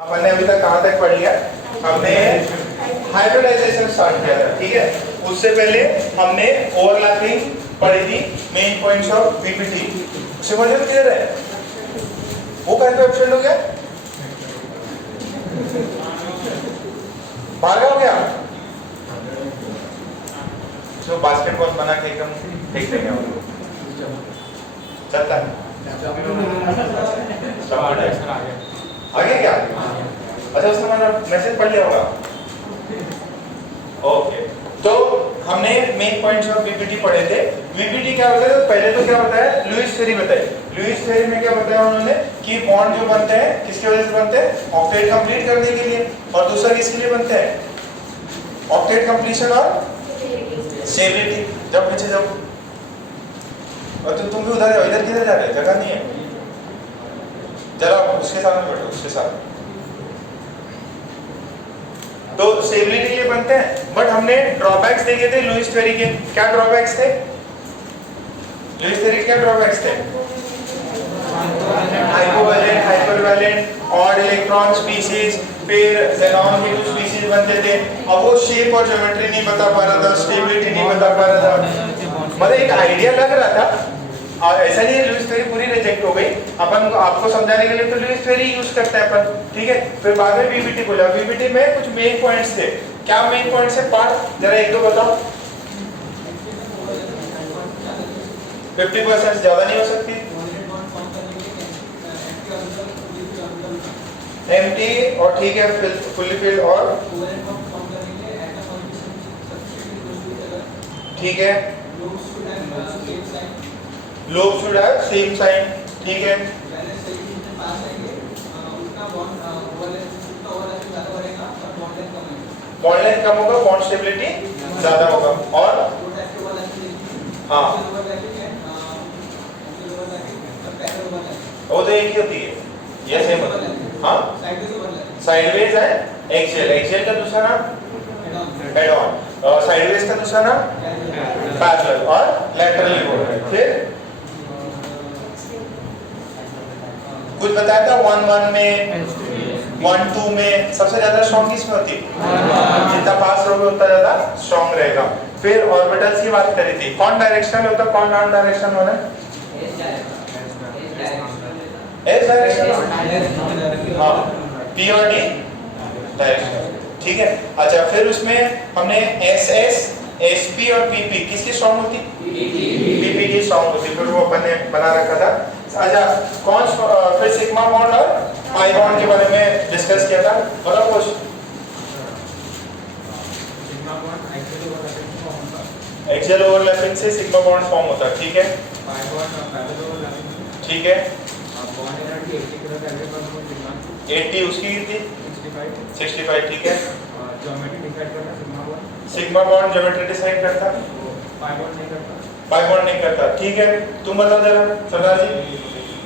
अपन ने अभी तक कहाँ तक पढ़ लिया? हमने हाइब्रिडाइजेशन स्टार्ट किया था, ठीक है। उससे पहले हमने ओवरलैपिंग पढ़ी थी, मेन पॉइंट्स ऑफ पीपीटी। उससे मुझे क्लियर है? वो कहीं पे एब्सेंट हो गया? भाग हो गया? जो बास्केटबॉल बना के एकदम फेंक देंगे हम लोग। चलता है आगे क्या? अच्छा, उसने मैंने मैसेज पढ़ लिया होगा। ओके, तो हमने मेन पॉइंट्स ऑफ पीपीटी पढ़े थे। पीपीटी क्या होता है? तो पहले तो क्या होता है, लुईस थ्योरी बताई। लुईस थ्योरी में क्या बताया उन्होंने कि बॉन्ड जो बनते हैं किसकी वजह से बनते हैं? ऑक्टेट कंप्लीट करने के लिए। और दूसरा किसके लिए बनते हैं? ऑक्टेट कंप्लीशन और स्टेबिलिटी। जब पीछे जाओ, और तुम भी उधर जाओ। इधर किधर जा रहे हो? जगह नहीं है, जरा उसके सामने बैठो, उसके साथ। तो स्टेबिलिटी के लिए बनते हैं। बट हमने ड्रॉबैक्स देखे थे लुईस थ्योरी के। क्या ड्रॉबैक्स थे लुईस थ्योरी के? क्या ड्रॉबैक्स थे? हाइपोवैलेंट, हाइपरवैलेंट, ऑड इलेक्ट्रॉन स्पीशीज, फिर ज़ेनॉन के कुछ स्पीशीज बनते थे। अब वो शेप और ज्योमेट्री नहीं बता पा रहा था, स्टेबिलिटी नहीं बता पा रहा था। मतलब एक आइडिया लग रहा था। और ऐसा नहीं है लुईस थ्योरी पूरी रिजेक्ट हो गई। अपन आपको समझाने के लिए तो लुईस थ्योरी यूज करते हैं अपन, ठीक है। फिर बाद में पीपीटी बोला। पीपीटी में कुछ मेन पॉइंट्स थे। क्या मेन पॉइंट्स है? पार्ट जरा एक दो बताओ। 50% ज्यादा नहीं हो सकती। एम्प्टी और ठीक है, फुल्ली फिल्ड और ठीक है, lobe should have same sign, ठीक है। बॉन्ड लेंथ कम होगा, बॉन्ड स्टेबिलिटी ज्यादा होगा। और हाँ, वो तो एक ही होती है, ये सेम होता है। हाँ, साइडवेज है एक्सियल। एक्सियल का दूसरा नाम हेड ऑन, और साइडवेज का दूसरा नाम पैरेलल, और लैटरली बोल रहे हैं। फिर कुछ बताया था 1-1 में, 1-2 में सबसे ज्यादा स्ट्रॉन्ग किसमें होती है? जितना पास रहोगे उतना ज्यादा स्ट्रॉन्ग रहेगा। फिर ऑर्बिटल्स की बात करी थी। कौन डायरेक्शनल होता है, कौन नॉन डायरेक्शनल होना है? एस डायरेक्शनल, हाँ, पी और डी डायरेक्शनल, ठीक है। अच्छा, फिर उसमें हमने एस एस, एस पी और पीपी किसकी स्ट्रॉन्ग होती? पीपी की स्ट्रॉन्ग होती। फिर वो अपन ने बना रखा था। अच्छा, कौन फिर सिग्मा बॉन्ड और पाई बॉन्ड के बारे में डिस्कस किया था। बताओ कुछ। एक्सियल ओवरलैपिंग से सिग्मा बॉन्ड फॉर्म होता है, ठीक है, ठीक है। 80 उसकी थी, 65, ठीक है। सिग्मा बॉन्ड ज्योमेट्री डिसाइड करता, पाई बॉन्ड नहीं करता, ठीक है। तुम बताओ जरा सरदार जी,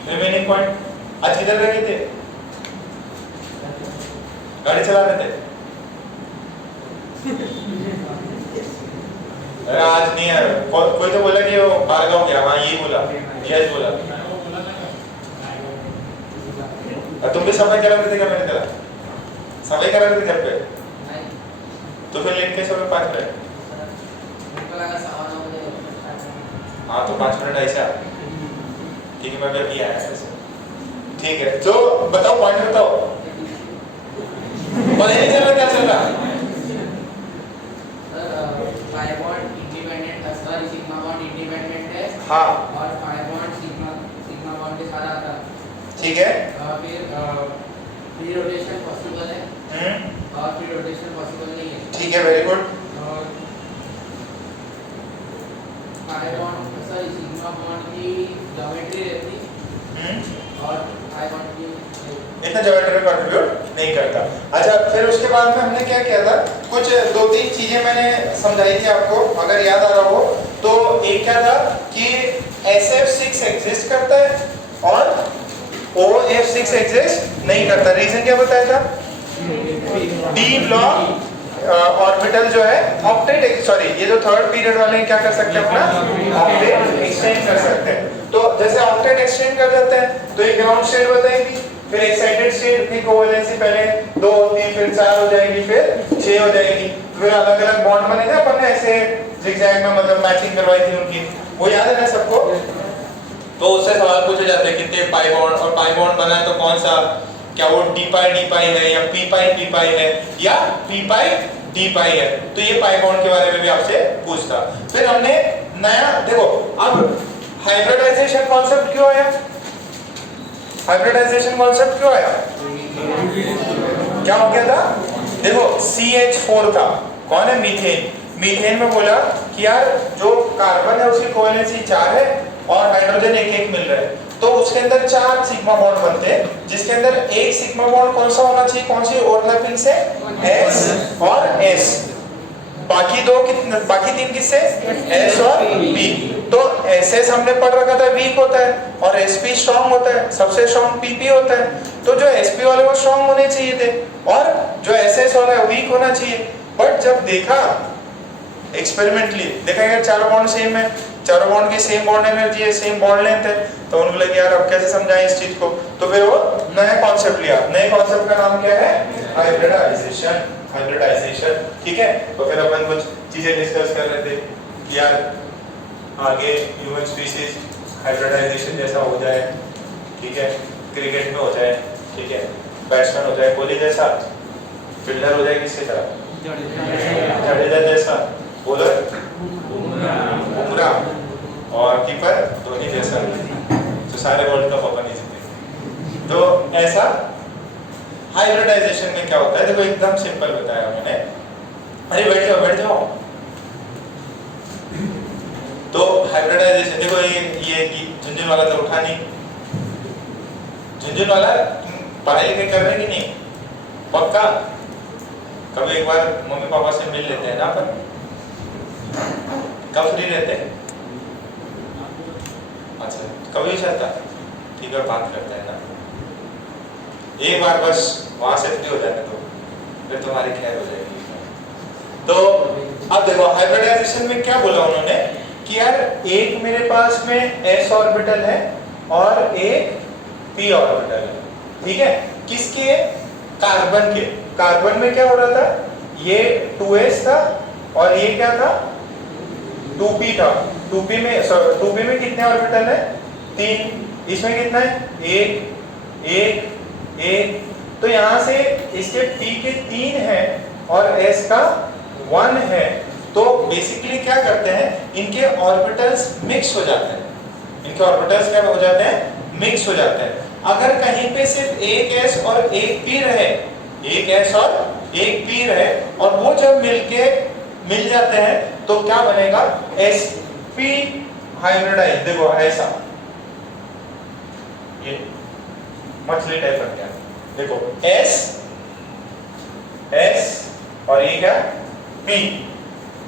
रिमेनिंग पॉइंट। आज किधर रहे थे? गाड़ी चला रहे थे? अरे आज नहीं है। कोई तो बोला कि वो भार्गव गया। हाँ, यही बोला, यस बोला। तुम भी सफाई करा रहे थे क्या? मैंने तेरा सफाई करा रहे थे घर पे? तो फिर लेट के समय 5 मिनट। हाँ, तो 5 मिनट ऐसा, ठीक है। मैं भी अभी आया ऐसे, ठीक है। तो बताओ, पॉइंट बताओ। पता नहीं चल रहा क्या चल रहा? Pi bond independent, sorry sigma bond independent है। हाँ, और पाई बॉन्ड सिग्मा बॉन्ड के साथ आता है, ठीक है। फिर फ्री रोटेशन पॉसिबल है और फ्री रोटेशन पॉसिबल नहीं है, ठीक है, very good. Pi bond sorry sigma bond की ज्योमेट्री रहती और पाई बॉन्ड की इतना ज्योमेट्री में कंट्रीब्यूट नहीं करता। अच्छा, फिर उसके बाद में हमने क्या किया था? कुछ 2-3 चीजें मैंने समझाई थी आपको, अगर याद आ रहा हो तो। एक क्या था कि SF6 एग्जिस्ट करता है और OF6 एग्जिस्ट नहीं करता। रीजन क्या बताया था? डी ब्लॉक ऑर्बिटल जो है ऑक्टेट, सॉरी ये जो थर्ड पीरियड वाले हैं क्या कर सकते हैं? अपना ऑक्टेट एक्सटेंड कर सकते हैं। तो जैसे ऑक्टेट एक्सटेंड कर देते हैं तो ये ग्राउंड स्टेट बताएगी, फिर एक्साइटेड स्टेट की कोवैलेंसी पहले 2 3 फिर 4 हो जाएगी, फिर 6 हो जाएगी, फिर अलग अलग बॉन्ड बने ना अपन ने ऐसे जिगजैग में मतलब मैचिंग करवाई थी उनकी, वो याद है ना सबको? तो उससे सवाल पूछे जाते हैं कितने पाई बॉन्ड, और पाई बॉन्ड बना है तो कौन सा, क्या वो डी पाई है या पी पाई है या पी पाई डी पाई है, तो ये पाई बॉन्ड के बारे में भी आपसे पूछता। फिर हमने नया देखो, अब हाइब्रिडाइजेशन कॉन्सेप्ट क्यों आया? हाइब्रिडाइजेशन कॉन्सेप्ट क्यों आया? क्या हो गया था? देखो CH4 था, कौन है? मीथेन। मीथेन में बोला कि यार जो कार्बन है उसकी कोवैलेंसी 4 है और हाइड्रोजन एक मिल रहा है, तो उसके अंदर 4 सिग्मा बॉन्ड बनते हैं, जिसके अंदर एक सिग्मा बॉन्ड कौन सा होना चाहिए, कौन सी ओवरलैपिंग से? S और S। बाकी 3 किससे? S और P। तो SS हमने पढ़ रखा था वीक होता है और SP स्ट्रांग होता है, सबसे स्ट्रांग PP होता है, तो जो SP वाले वो स्ट्रांग होने चाहिए थे और जो SS वाला है वीक होना चाहिए। बट जब देखा एक्सपेरिमेंटली, देखा यार चारों बॉन्ड सेम है, चारों बॉन्ड की सेम बॉन्ड एनर्जी है, सेम बॉन्ड लेंथ है, तो उनको लगे यार अब कैसे समझाएं इस चीज को, तो फिर वो नया कॉन्सेप्ट लिया। नए कॉन्सेप्ट का नाम क्या है? हाइब्रिडाइजेशन। हाइब्रिडाइजेशन, ठीक है। तो फिर अपन कुछ चीजें डिस्कस कर रहे थे कि यार आगे ह्यूमन स्पीशीज हाइब्रिडाइजेशन जैसा हो जाए, ठीक है, क्रिकेट में हो जाए, ठीक है, बैट्समैन हो जाए कोहली जैसा, फील्डर हो जाए किसकी तरह? जडेजा जैसा, बॉलर बुमराह और कीपर धोनी जैसा, तो सारे वर्ल्ड कप अपन ही जीते। तो ऐसा हाइब्रिडाइजेशन में क्या होता है, देखो एकदम सिंपल बताया मैंने। अरे बैठ जाओ। तो हाइब्रिडाइजेशन देखो, ये झुंझुन वाला तो उठा नहीं, झुंझुन वाला पढ़ाई लिखाई कर रहे कि नहीं? पक्का? कभी एक बार मम्मी पापा से मिल लेते हैं ना अपन, कब फ्री रहते हैं? अच्छा, कभी चलता, ठीक है, बात करते हैं ना, एक बार बस वहां से फ्री हो जाने तो फिर तुम्हारी खैर हो जाएगी। तो अब देखो हाइब्रिडाइजेशन में क्या बोला उन्होंने कि यार एक मेरे पास में s ऑर्बिटल है और एक p ऑर्बिटल है, ठीक है, किसके? कार्बन के। कार्बन में क्या हो रहा था? ये 2s था और ये क्या था? 2p था। 2p में कितने ऑर्बिटल है? 3। इसमें कितना है? 1 तो यहां से इसके p के 3 है और s का 1 है, तो बेसिकली क्या करते हैं, इनके ऑर्बिटल्स मिक्स हो जाते हैं। इनके ऑर्बिटल्स क्या हो जाते हैं? मिक्स हो जाते हैं। अगर कहीं पे सिर्फ एक s और एक p रहे, एक s और एक p रहे, और वो जब मिल जाते हैं तो क्या बनेगा? sp hybridise. देखो ऐसा, ये मछली टाइप रख दिया, देखो s और ये क्या? p,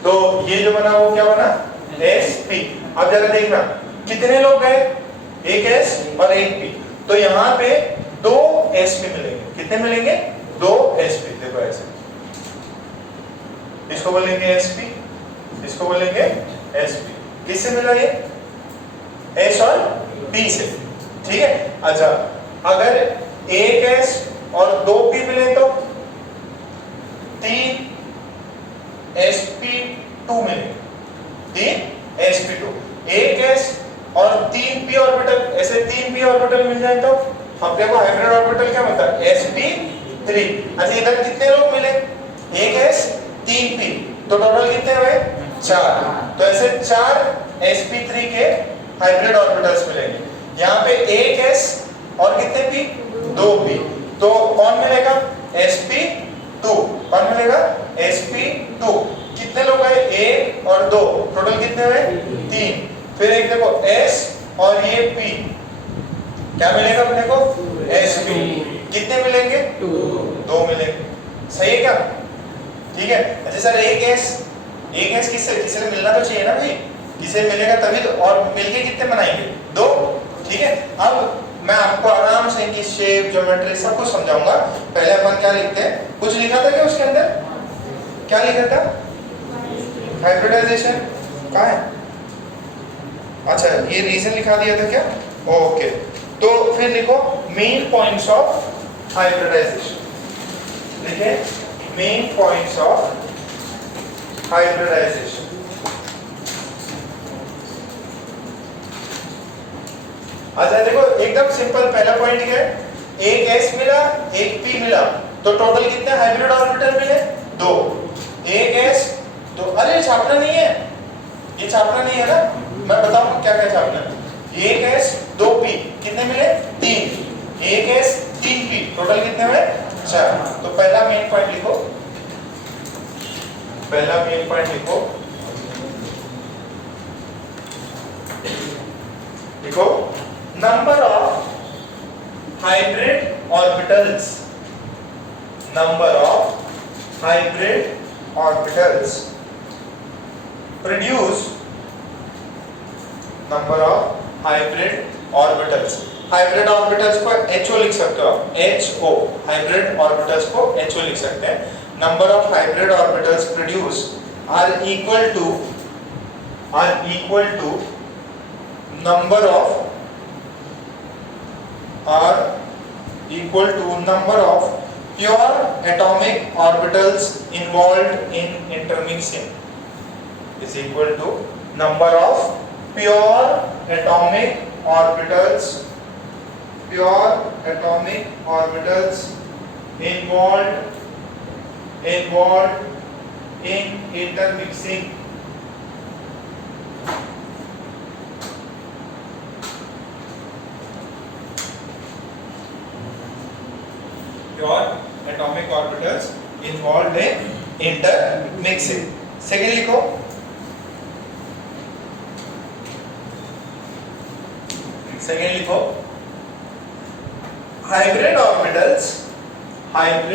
तो ये जो बना वो क्या बना? sp। अब जरा देखना कितने लोग गए? एक s और एक p, तो यहाँ पे 2 sp मिलेंगे। कितने मिलेंगे? 2 sp। देखो ऐसे, इसको बोलेंगे sp, इसको बोलेंगे sp। किससे मिला ये? s और p से, ठीक है। अच्छा, अगर एक s और 2 p मिले तो 3 sp2 मिलेंगे, 3 sp2। एक s और 3 p ऑर्बिटल, ऐसे 3 p ऑर्बिटल मिल जाए तो अब देखो हाइब्रिड ऑर्बिटल क्या होता है? sp3। अच्छा, इधर कितने लोग मिले? एक s 3 p, तो टोटल कितने हुए? 4। तो ऐसे 4 sp3 के हाइब्रिड ऑर्बिटल्स मिलेंगे। यहाँ पे एक s और कितने p? 2 p, तो कौन मिलेगा? sp2। कौन मिलेगा? sp2। कितने लोग आए? 1 और 2, टोटल कितने हुए? 3। फिर एक देखो s और ये p, क्या मिलेगा अपने को? sp। कितने मिलेंगे? 2 मिलेंगे। सही है क्या? ठीक है। अच्छा सर, एक s किससे मिलना तो चाहिए ना भाई, किसे मिलेगा तभी तो, और मिलके कितने बनाएंगे? 2, ठीक है। अब मैं आपको आराम से इनकी शेप, ज्योमेट्री सब कुछ समझाऊंगा। पहले अपन क्या लिखते हैं? कुछ लिखा था क्या उसके अंदर? क्या लिखा था? हाइब्रिडाइजेशन कहाँ है? अच्छा, ये रीजन लिखा दिया था क्या? ओके, तो फिर लिखो मेन पॉइंट्स ऑफ हाइब्रिडाइजेशन, लिखे मेन पॉइंट्स ऑफ हाइब्रिडाइजेशन। अच्छा देखो एकदम सिंपल, पहला पॉइंट क्या है, एक s मिला एक p मिला तो टोटल कितने हाइब्रिड ऑर्बिटल मिले, 2। एक s तो अरे ये छापना नहीं है, ये छापना नहीं है ना, मैं बताऊं क्या क्या छापना है। एक s 2p कितने मिले, 3। एक s 3p टोटल कितने हुए, 4। तो पहला मेन पॉइंट लिखो, पहला मेन पॉइंट लिखो, लिखो number of hybrid orbitals, number of hybrid orbitals produce, number of hybrid orbitals, hybrid orbitals को HO लिख सकते हो आप, HO hybrid orbitals को HO लिख सकते हैं। number of hybrid orbitals produce are equal to number of pure atomic orbitals involved in intermixing, is equal to number of pure atomic orbitals involved in intermixing, pure atomic orbitals involved in intermixing। Second लिखो, second लिखो hybrid orbitals are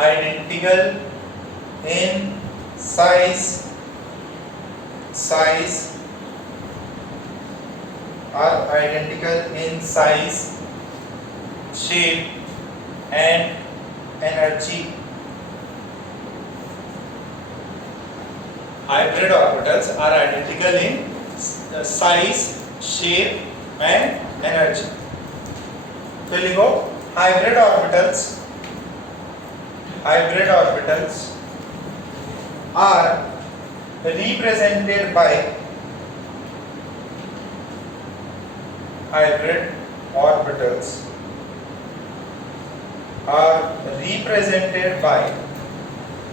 identical in size, are identical in size, shape and energy। Hybrid orbitals are identical in size, shape and energy। तो लिखो hybrid orbitals are represented by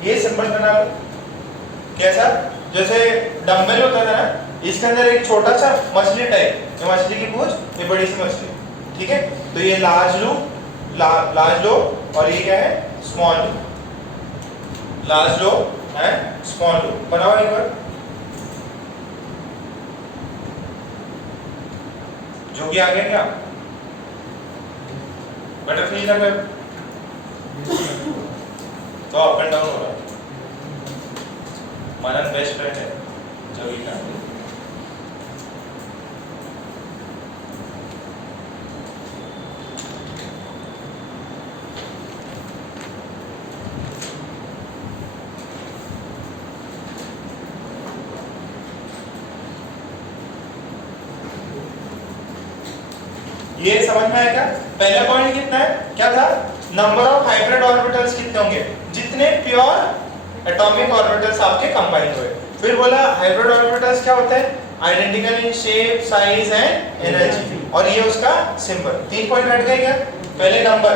ये symbol बना लो, कैसा, जैसे dumbbell होता था ना, इसके अंदर एक छोटा सा मछली टाइप, ये मछली की पूंछ, ये बड़ी सी मछली, ठीक है। तो ये लार्ज लो और ये क्या है, स्मॉल लो, लार्ज लो एंड स्मॉल लो। बनाओ एक बार, जो भी आ गया क्या, बटर फील कर तो अप एंड डाउन हो रहा है। मनन बेस्ट फ्रेंड है जोगी का। ये समझ में आया क्या? पहला पॉइंट कितना है, क्या था, नंबर ऑफ हाइब्रिड ऑर्बिटल्स कितने होंगे, जितने प्योर एटॉमिक ऑर्बिटल्स आपके कंबाइन हुए। फिर बोला हाइब्रिड ऑर्बिटल्स क्या होते हैं, identical in shape, size and energy, और ये उसका सिंबल। 3 पॉइंट हट गए क्या, पहले नंबर,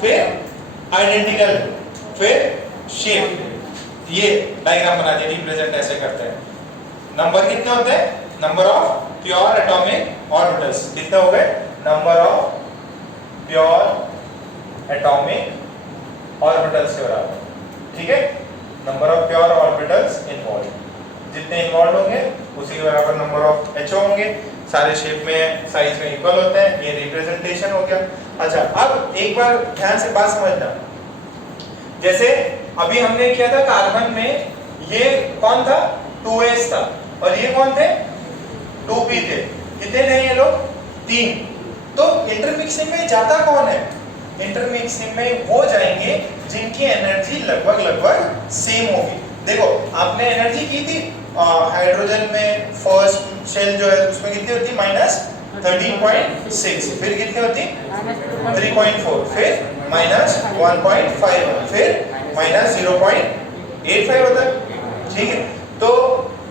फिर आइडेंटिकल, फिर शेप। ये डायग्राम बना दिया, रिप्रेजेंट ऐसे करते हैं। नंबर कितने होते हैं, number of pure atomic orbitals कितने हो गए, number of pure atomic orbitals के बराबर, ठीक है। Number of pure orbitals involve, जितने इन्वॉल्व होंगे उसी के बराबर नंबर ऑफ HO होंगे। सारे शेप में, साइज में इक्वल होते हैं, ये रिप्रेजेंटेशन हो गया। अच्छा, अब एक बार ध्यान से बात समझना, जैसे अभी हमने किया था कार्बन में, ये कौन था, 2s था, और ये कौन थे, 2p थे। कितने थे ये लोग, 3। तो इंटरमिक्सिंग में जाता कौन है, इंटरमिक्सिंग में वो जाएंगे जिनकी एनर्जी लगभग लगभग सेम होगी। देखो आपने एनर्जी की थी हाइड्रोजन में फर्स्ट शेल जो है उसमें कितनी होती -13.6, फिर कितनी होती 3.4, फिर -1.5, फिर -0.85 होता है। ठीक है, तो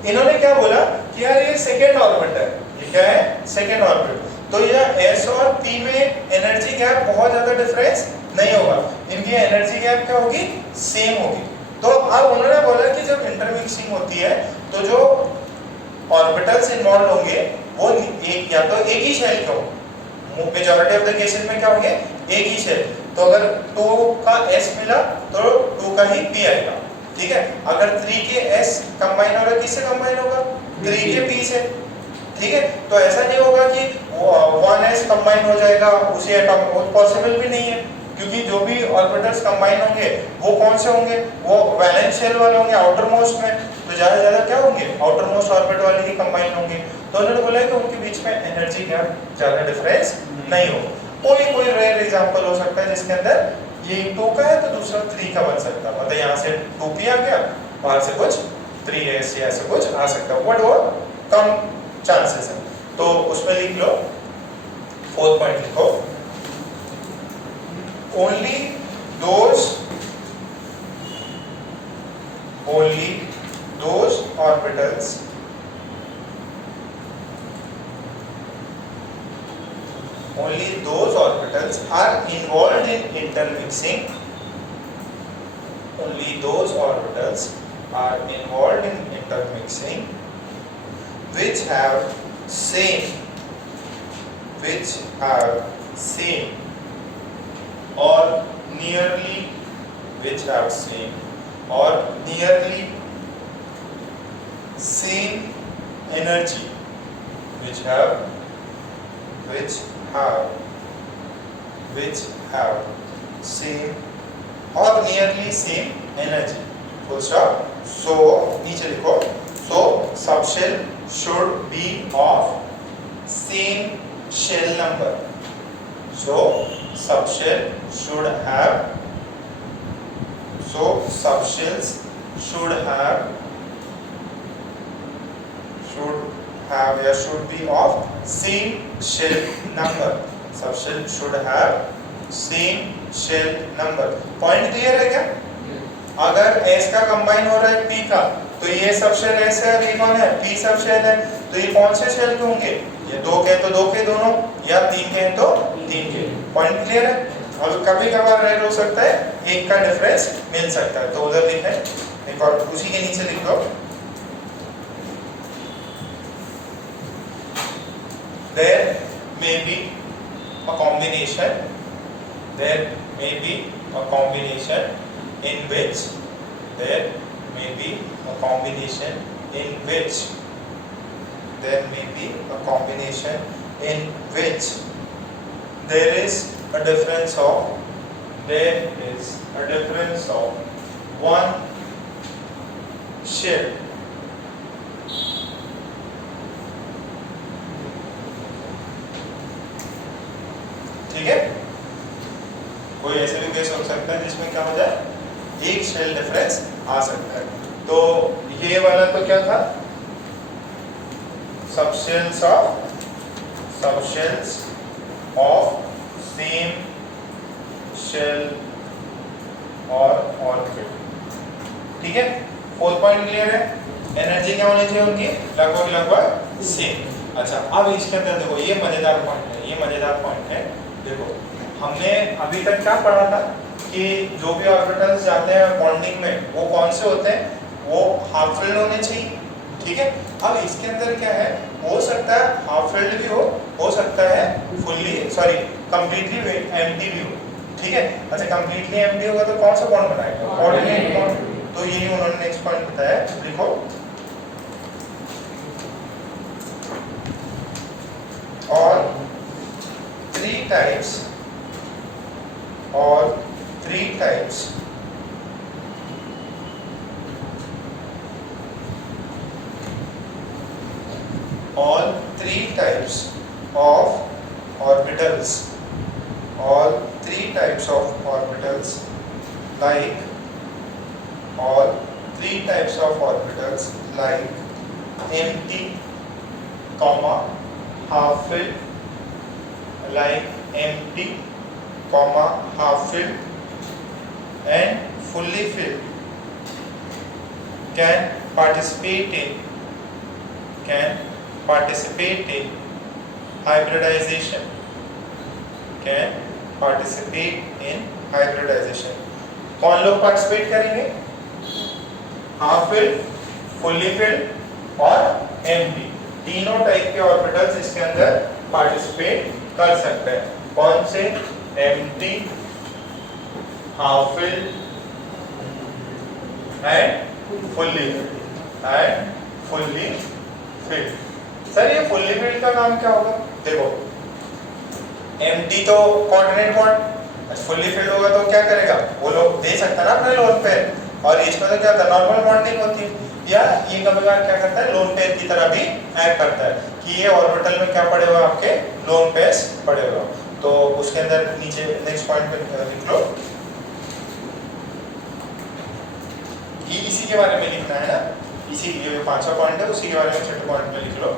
इन्होंने क्या बोला कि यार ये सेकेंड ऑर्बिट है, ये क्या है सेकेंड ऑर्बिट, तो ये s और p में एनर्जी गैप बहुत ज्यादा डिफरेंस नहीं होगा, इनकी एनर्जी गैप क्या होगी सेम होगी। तो अब उन्होंने बोला कि जब इंटरमिक्सिंग होती है तो जो ऑर्बिटल्स इन्वॉल्व होंगे वो एक या तो एक ही शेल के होंगे, मेजॉरिटी ऑफ द केसेस में क्या होंगे एक ही शेल। तो अगर 2 का s मिला तो 2 का ही p आएगा। ठीक है, अगर 3 के s कंबाइन हो रहा है किससे कंबाइन होगा 3 के p से। ठीक है, तो ऐसा नहीं होगा कि 1s कंबाइन हो जाएगा उसी एटम, वो पॉसिबल भी नहीं है, क्योंकि जो भी ऑर्बिटल्स कंबाइन होंगे वो कौन से होंगे, वो वैलेंस शेल वाले होंगे आउटर मोस्ट में, तो ज्यादा ज्यादा क्या होंगे आउटर मोस्ट ऑर्बिट वाले ही कंबाइन होंगे। तो उन्होंने बोला है कि उनके बीच में एनर्जी गैप ज्यादा डिफरेंस नहीं हो। कोई रेयर एग्जांपल हो सकता है जिसके अंदर ये 2 का है तो दूसरा 3 का बन सकता है, मतलब यहाँ से 2p आ गया, वहां से कुछ 3s या ऐसे कुछ आ सकता है, बट वो कम चांसेस है। तो उसमें लिख लो, 4th पॉइंट लिखो, only those orbitals are involved in intermixing. Only those orbitals are involved in intermixing which have same or nearly same energy, which have same or nearly same energy, full stop। so नीचे लिखो, so subshell should be of same shell number, so subshells should be of same shell number, subshell should have same shell number। Point clear है क्या? अगर s का combine हो रहा है p का, तो ये सबशेल s है और ये कौन है p सबशेल है, तो ये कौन से शेल के होंगे, ये 2 के तो 2 के दोनों, या 3 के तो 3 के। पॉइंट क्लियर है? अब कभी कभार रेयर हो सकता है एक का डिफरेंस मिल सकता है, तो उधर लिखें, एक और उसी के नीचे लिख दो, there may be a combination in which there is a difference of one shell, ठीक है। कोई ऐसे भी केस हो सकता है जिसमें क्या हो जाए एक शेल डिफरेंस आ सकता है। तो ये वाला तो क्या था, सबशेल्स ऑफ सेम शेल और ऑर्बिट, ठीक है। 4th पॉइंट क्लियर है, एनर्जी क्या होनी चाहिए उनकी लगभग सेम। अच्छा, अब इसके अंदर देखो ये मजेदार पॉइंट है, देखो हमने अभी तक क्या पढ़ा था कि जो भी ऑर्बिटल्स जाते हैं बॉन्डिंग में वो कौन से होते हैं, वो हाफ फिल्ड होने चाहिए, ठीक है। अब इसके अंदर क्या है, हो सकता है हाफ फिल्ड भी हो सकता है कंप्लीटली एम्प्टी भी हो, ठीक है। अच्छा, कंप्लीटली एम्प्टी होगा तो कौन सा बॉन्ड बनाएगा, कोऑर्डिनेट बॉन्ड। तो यही उन्होंने नेक्स्ट पॉइंट बताया, लिखो, और three types all three types of orbitals all three types of orbitals like all three types of orbitals like empty, comma, half filled, like empty, comma, half filled and fully filled can participate in hybridization, can participate in hybridization. कौन लोग participate करेंगे? Half filled, fully filled और empty, तीनों type के orbitals इसके अंदर participate कर सकते हैं. कौन से? Empty, half filled and fully filled. Sir ये फुल्ली फिल्ड का नाम क्या होगा? देखो एम्प्टी तो कोऑर्डिनेट बॉन्ड, फुल्ली फिल्ड होगा तो क्या करेगा? वो लोग दे सकता है ना अपने लोन पेयर, और इसमें तो क्या होता है? नॉर्मल बॉन्डिंग होती है, या ये कभी-कभार क्या करता है? लोन पेयर की तरह भी एक्ट करता है कि ये ऑर्बिटल में क्या पड़े हुए आपके लोन पेयर्स पड़े हुए. तो उसके अंदर नीचे नेक्स्ट पॉइंट पे लिख लो, ये इसी के बारे में लिखना है ना, इसी ये पांचवा पॉइंट है, उसी के बारे में छठे पॉइंट में लिख लो.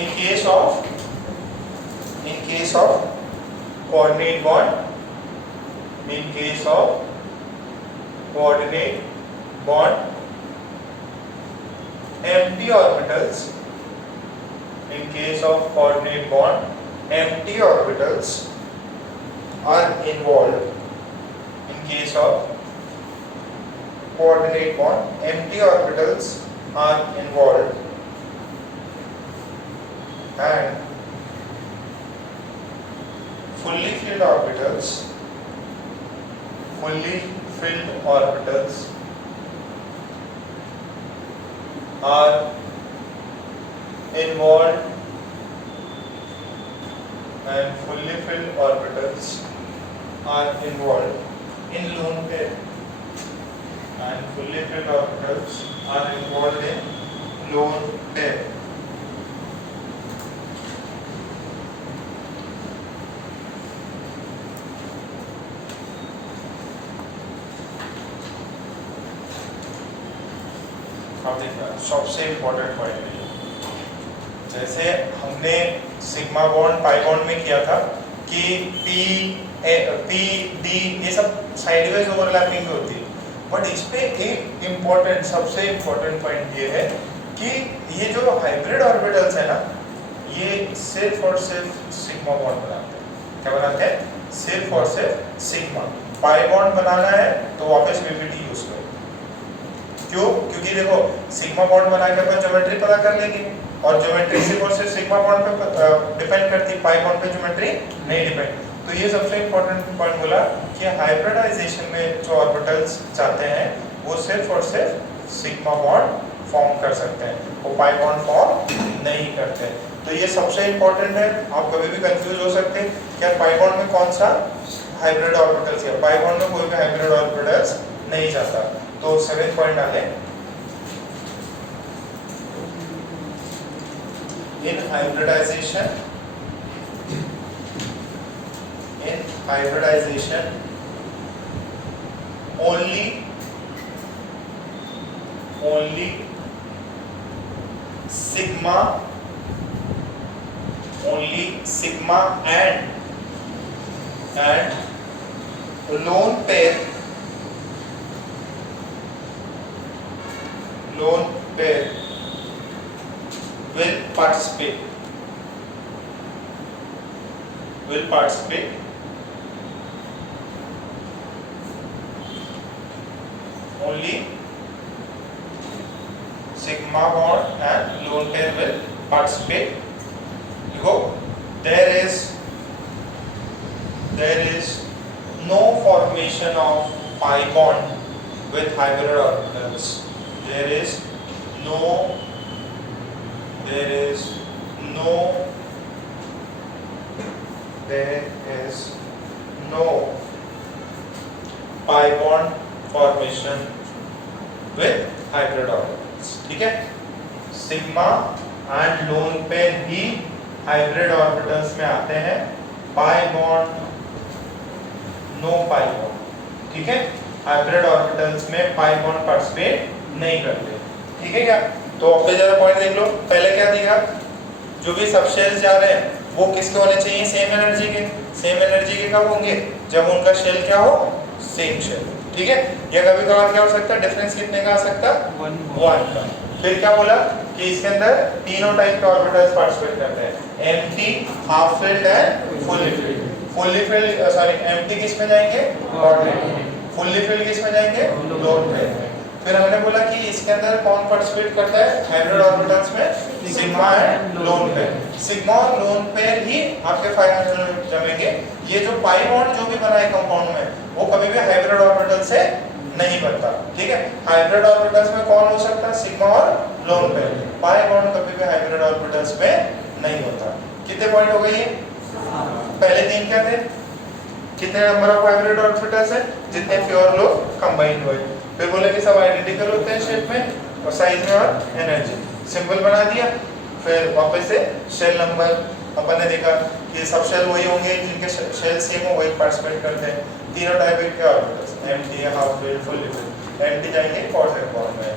In case of coordinate bond, in case of coordinate bond, empty orbitals, in case of coordinate bond, empty orbitals are involved. In case of coordinate bond, empty orbitals are involved and fully filled orbitals are involved and fully filled orbitals are involved in lone pair and fully filled orbitals are involved in lone pair. अब देखना सबसे important point है, जैसे हमने sigma bond pi bond में किया था कि पी डी ये सब साइडवेज ओवरलैपिंग होती है, बट इस पे एक इम्पोर्टेंट सबसे इम्पोर्टेंट पॉइंट ये है कि ये जो हाइब्रिड ऑर्बिटल्स है ना, ये सिर्फ और सिर्फ सिग्मा बॉन्ड बनाते हैं. क्या बनाते हैं? सिर्फ और सिर्फ सिग्मा. पाई बॉन्ड बनाना है तो वापस वीपीटी यूज करो. क्यों? क्योंकि देखो सिग्मा बॉन्ड बना के अपन ज्योमेट्री पता कर लेंगे, और ज्योमेट्री सिर्फ और सिर्फ सिग्मा बॉन्ड पे डिपेंड करती है, पाई बॉन्ड पे ज्योमेट्री नहीं डिपेंड. तो ये सबसे इम्पोर्टेंट पॉइंट बोला कि हाइब्रिडाइजेशन में जो ऑर्बिटल्स चाहते हैं वो सिर्फ और सिर्फ सिग्मा बॉन्ड फॉर्म कर सकते हैं, वो पाई बॉन्ड फॉर्म नहीं करते. तो ये सबसे इम्पोर्टेंट है. आप कभी भी कंफ्यूज हो सकते हैं क्या पाई बॉन्ड में कौन सा हाइब्रिड ऑर्बिटल्स है. पाई बॉन्ड में कोई भी हाइब्रिड ऑर्बिटल्स नहीं चाहता. तो 7th पॉइंट आगे, in hybridization only sigma and lone pair will participate only sigma bond and lone pair will participate. There is no formation of pi bond with hybrid orbitals. There is no pi bond formation with hybrid orbitals. ठीक है, sigma and lone pair ही hybrid orbitals में आते हैं, pi bond, no pi bond, ठीक है। Hybrid orbitals में pi bond participate नहीं करते, ठीक है क्या। तो अब पे जरा पॉइंट देख लो, पहले क्या दिया, जो भी सब शेल्स जा रहे हैं वो किसके होने चाहिए, सेम एनर्जी के। सेम एनर्जी के कब होंगे, जब उनका शेल क्या हो, सेम शेल, ठीक है। या कभी कभार क्या हो सकता है, डिफरेंस कितने का आ सकता है, 1 का। फिर क्या बोला कि इसके अंदर तीनों टाइप के ऑर्बिटल्स पार्टिसिपेट करते हैं, empty, half filled and fully filled. Fully filled sorry empty किस में जाएंगे, बॉड में। फुल्ली फिल्ड किस में जाएंगे, लोन में। फिर हमने बोला कि इसके अंदर कौन पार्टिसिपेट करता है, हाइब्रिड ऑर्बिटल्स में sigma and lone pair. Sigma और लोन पेयर ही आपके फाइनल जमेंगे। ये जो पाई बॉन्ड जो भी बना है कंपाउंड में, वो कभी भी हाइब्रिड ऑर्बिटल से नहीं बनता, ठीक है। हाइब्रिड ऑर्बिटल्स में कौन हो सकता है, सिग्मा और लोन पेयर। पाई बॉन्ड कभी भी हाइब्रिड ऑर्बिटल्स में नहीं होता। कितने पॉइंट हो गए ये, पहले 3 क्या थे, कितने नंबर ऑफ हाइब्रिड ऑर्बिटल्स है, जितने प्योर लोग कंबाइंड हुए। फिर बोले कि सब आइडेंटिकल होते हैं शेप में और साइज में और एनर्जी, सिंपल बना दिया। फिर वापस से शेल नंबर अपन ने देखा कि सब शेल वही होंगे जिनके शेल सेम हो, वही पार्टिसिपेट करते हैं। तीनों टाइप के orbitals, empty, half filled, fully filled. Empty जाएंगे क्वाड्रेंट बॉन्ड में,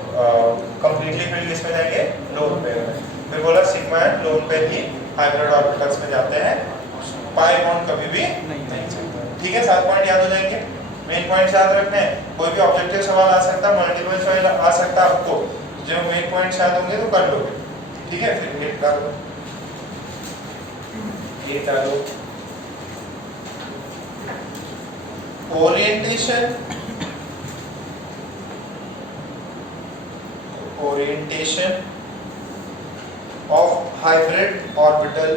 कंप्लीटली फिल्ड किसमें जाएंगे, लोन पेयर में। फिर बोला सिग्मा एंड लोन पेयर ही हाइब्रिड ऑर्बिटल्स में जाते हैं, पाई बॉन्ड कभी भी नहीं चलता, ठीक है। 7 पॉइंट याद हो जाएंगे। मेन पॉइंट याद रखने हैं, कोई भी ऑब्जेक्टिव सवाल आ सकता है, मल्टीपल चॉइस आ सकता है आपको, जो मेन पॉइंट याद होंगे तो कर लोगे, ठीक है। फिर ये डालो, ये डालो, orientation, orientation of hybrid orbital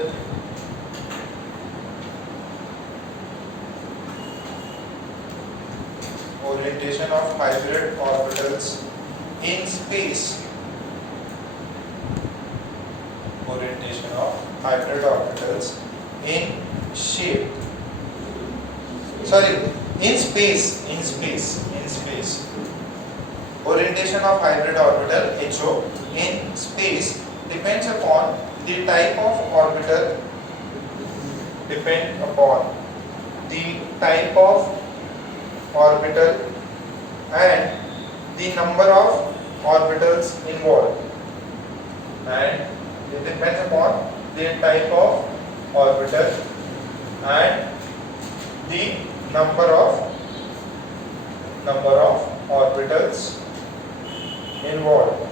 orientation of hybrid orbitals in space, orientation of hybrid orbitals in shape, sorry, in space, in space, in space. Orientation of hybrid orbital HO in space depends upon the type of orbital, depend upon the type of orbital and the number of orbitals involved, and it depends upon the type of orbital and the number of orbitals involved,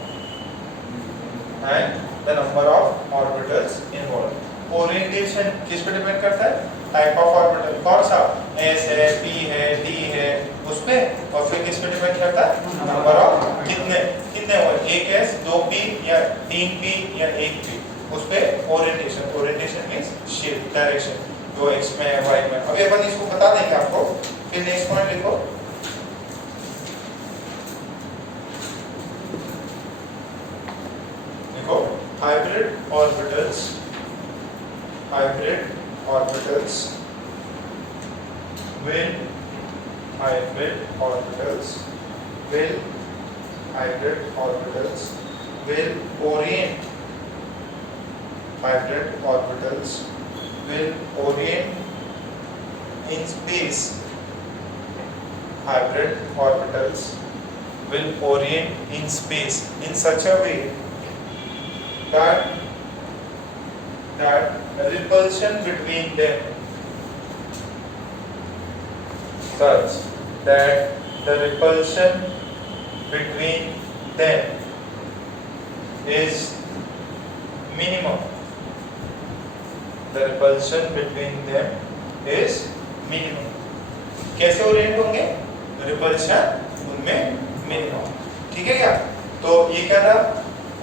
and the number of orbitals involved. Orientation किस पे depend करता है, type of orbital, कौन सा, S है, P है, D है, उस पे। और फिर किस पे डिपेंड करता है, नंबर ऑफ, कितने कितने हो, एक एस, 2 पी या 3 पी या 1 पी, उस पे orientation. Orientation means shape, direction, जो एक्स में है, वाई में। अभी अपन इसको बता देंगे आपको। फिर नेक्स्ट पॉइंट लिखो, देखो hybrid orbitals, hybrid orbitals will hybrid orbitals will hybrid orbitals will orient, hybrid orbitals will orient in space, hybrid orbitals will orient in space in such a way that repulsion between them, such that the repulsion between them is minimum. The repulsion between them is minimum. कैसे Orient होंगे, repulsion उनमें minimum, ठीक है क्या। तो ये क्या था,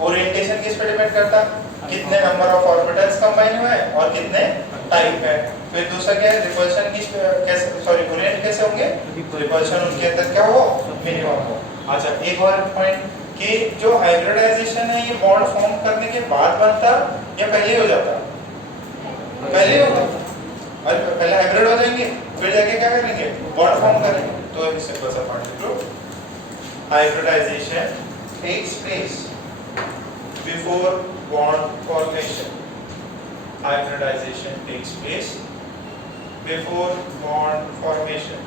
ओरिएंटेशन किस पे डिपेंड करता, कितने नंबर ऑफ ऑर्बिटल्स कंबाइन हुए हैं और कितने टाइप है। फिर दूसरा क्या है, रिपल्शन किस कैसे, सॉरी ओरिएंट कैसे होंगे, रिपल्शन उनके अंदर क्या हो, मिनिमम हो। अच्छा एक और पॉइंट कि जो हाइब्रिडाइजेशन है ये बॉन्ड फॉर्म करने के बाद बनता या पहले हो जाता, पहले होगा। पहले हाइब्रिड हो जाएंगे, फिर जाके क्या करेंगे, बॉन्ड फॉर्म करेंगे। तो एक सिंपल सा पॉइंट लो, hybridization takes place before bond formation. Hybridization takes place before bond formation.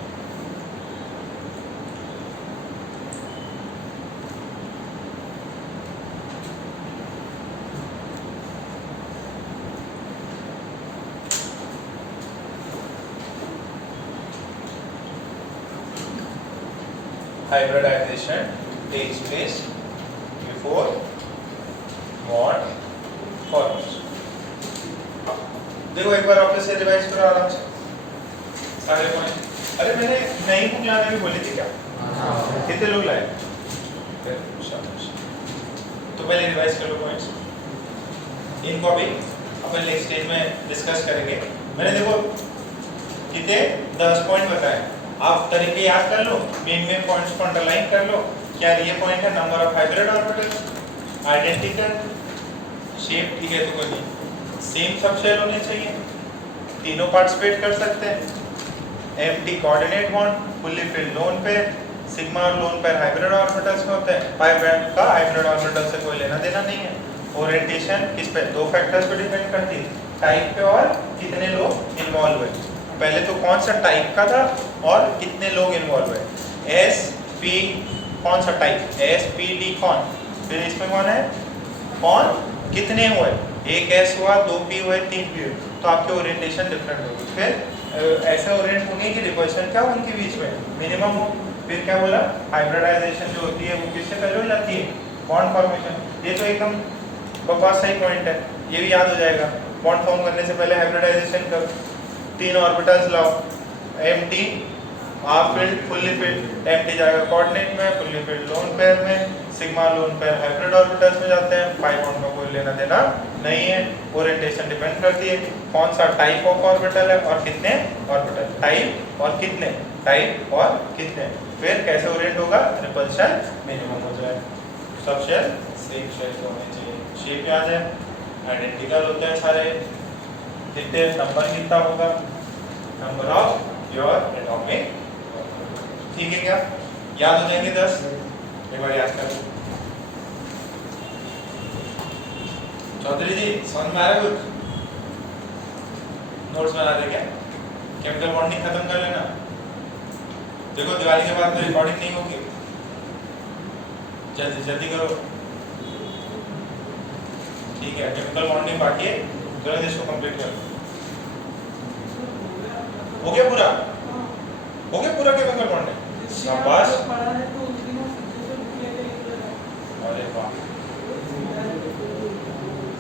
Hybridization takes place before bond formation. देखो एक बार वापस से रिवाइज करो आराम से सारे पॉइंट। अरे मैंने नई बुक लाने भी बोली थी क्या? कितने लोग लाए? शाबाश। तो पहले रिवाइज कर लो पॉइंट्स, इनको अभी अपन नेक्स्ट स्टेज में डिस्कस करेंगे। मैंने देखो कितने 10 पॉइंट बताए, आप तरीके याद कर लो, मेन पॉइंट्स को अंडरलाइन कर लो। क्या ये पॉइंट है? Number of hybrid orbitals, identical shape, ठीक है, तो कोई नहीं, सेम सब शेल होने चाहिए, तीनों पार्टिसिपेट कर सकते हैं। Empty coordinate bond, fully filled lone pair, sigma और लोन पेयर हाइब्रिड ऑर्बिटल्स में होते हैं। पाई बैंड का हाइब्रिड ऑर्बिटल से कोई लेना देना नहीं है। ओरिएंटेशन किस पे? दो फैक्टर्स पे डिपेंड करती है, टाइप पे और कितने लोग इन्वॉल्व हुए। पहले तो कौन सा टाइप का था और कितने लोग इन्वॉल्व हुए। एस पी कौन सा टाइप, एस पी डी कौन, फिर इसमें कौन है, कौन कितने हुए, एक एस हुआ, दो पी हुए, तीन पी हुए, तो आपके ओरिएंटेशन डिफरेंट होगी। फिर ऐसे ओरिएंट होंगे कि डिपोजिशन क्या उनके बीच में मिनिमम हो। फिर क्या बोला, हाइब्रिडाइजेशन जो होती है वो किससे पहले हो जाती है, बॉन्ड फॉर्मेशन। ये तो एकदम बकवास सही पॉइंट है, ये भी याद हो जाएगा। बॉन्ड फॉर्म करने से पहले हाइब्रिडाइजेशन कर, तीन ऑर्बिटल्स लाओ, empty half filled fully filled, empty जाएगा कोऑर्डिनेट में, फुल्ली फिल्ड लोन पेयर में, sigma lone pair hybrid orbitals में जाते हैं। पाई बॉन्ड का कोई लेना देना नहीं है। ओरिएंटेशन डिपेंड करती है कौन सा टाइप ऑफ ऑर्बिटल है और कितने ऑर्बिटल, टाइप और कितने, टाइप और कितने। फिर कैसे ओरिएंट होगा, रिपल्शन मिनिमम हो जाए। सब शेल सेम शेल होने चाहिए, शेप याद है, आइडेंटिकल होते हैं सारे, कितने नंबर कितना होगा, नंबर ऑफ योर एटॉमिक, ठीक है क्या, याद हो जाएंगे 10, एक बार याद कर लो। चौधरी जी समझ में आ रहा कुछ? नोट्स बना दे क्या? केमिकल बॉन्डिंग खत्म कर लेना। देखो दिवाली के बाद तो रिकॉर्डिंग नहीं होगी, जल्दी जल्दी करो, ठीक है। केमिकल बॉन्डिंग बाकी है, तुरंत इसको कंप्लीट करो। हो गया पूरा, हो गया पूरा केमिकल बॉन्डिंग, शाबाश। अरे वाह,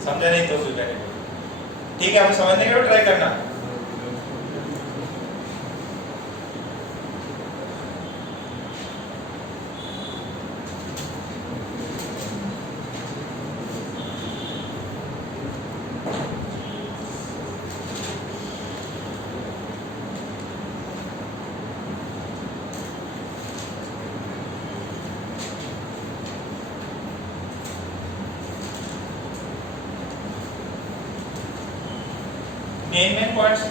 समझा नहीं तो फिर करेंगे, ठीक है। हमें समझने के लिए ट्राई करना। मेन पॉइंट्स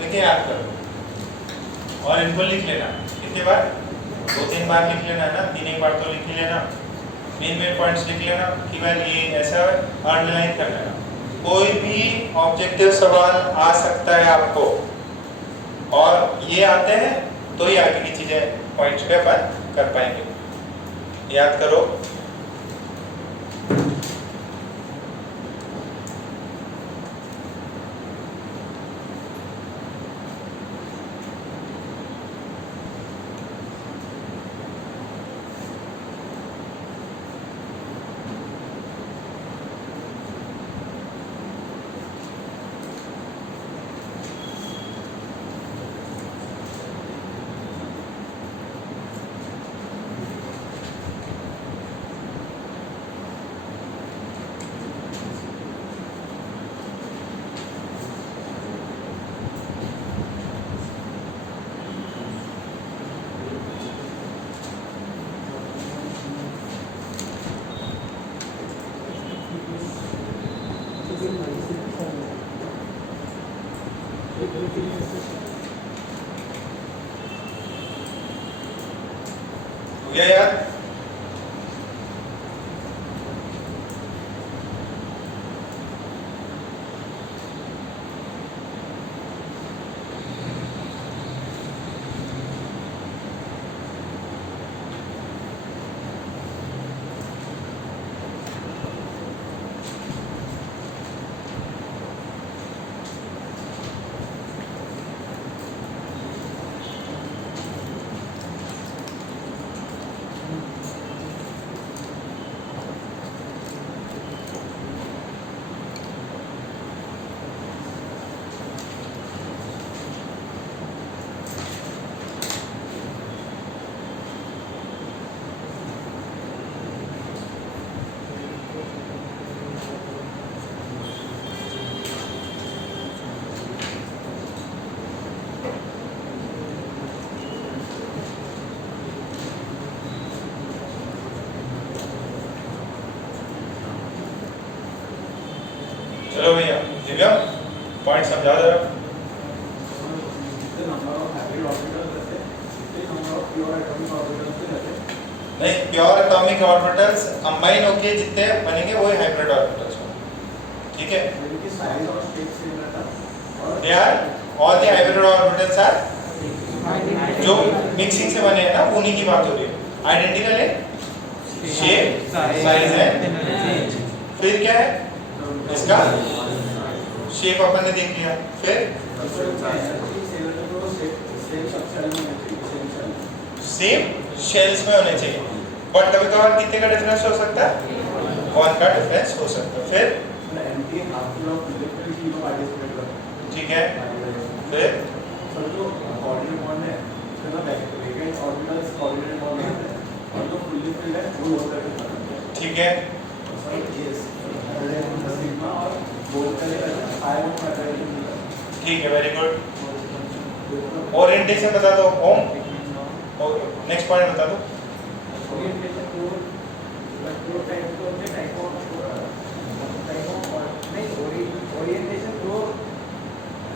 लिखे याद करो और इनको लिख लेना। कितनी बार? 2-3 बार लिख लेना है ना, 3 बार तो लिख ही लेना। मेन पॉइंट्स लिख लेना कि भाई ये ऐसा अंडरलाइन कर लेना। कोई भी ऑब्जेक्टिव सवाल आ सकता है आपको, और ये आते हैं तो ही आगे की चीजें पॉइंट्स पे अपन कर पाएंगे। याद करो, हो गया याद? चलो भैया दिव्या पॉइंट समझा जरा। नहीं, प्योर एटॉमिक ऑर्बिटल्स कंबाइन होके जितने बनेंगे वही हाइब्रिड ऑर्बिटल्स होंगे, ठीक है। They are all the hybrid orbitals are जो मिक्सिंग से बने हैं ना, उन्हीं की बात हो रही है। आइडेंटिकल है शेप, साइज है, फिर क्या है इसका शेप अपन ने देख लिया, फिर सेम शेल्स में होने चाहिए, बट कभी कभार कितने का डिफरेंस हो सकता है, 1 का डिफरेंस हो सकता है। फिर ठीक है, फिर ठीक है, ठीक है, वेरी गुड। ओरिएंटेशन बता दो होम, और नेक्स्ट पॉइंट बता दो।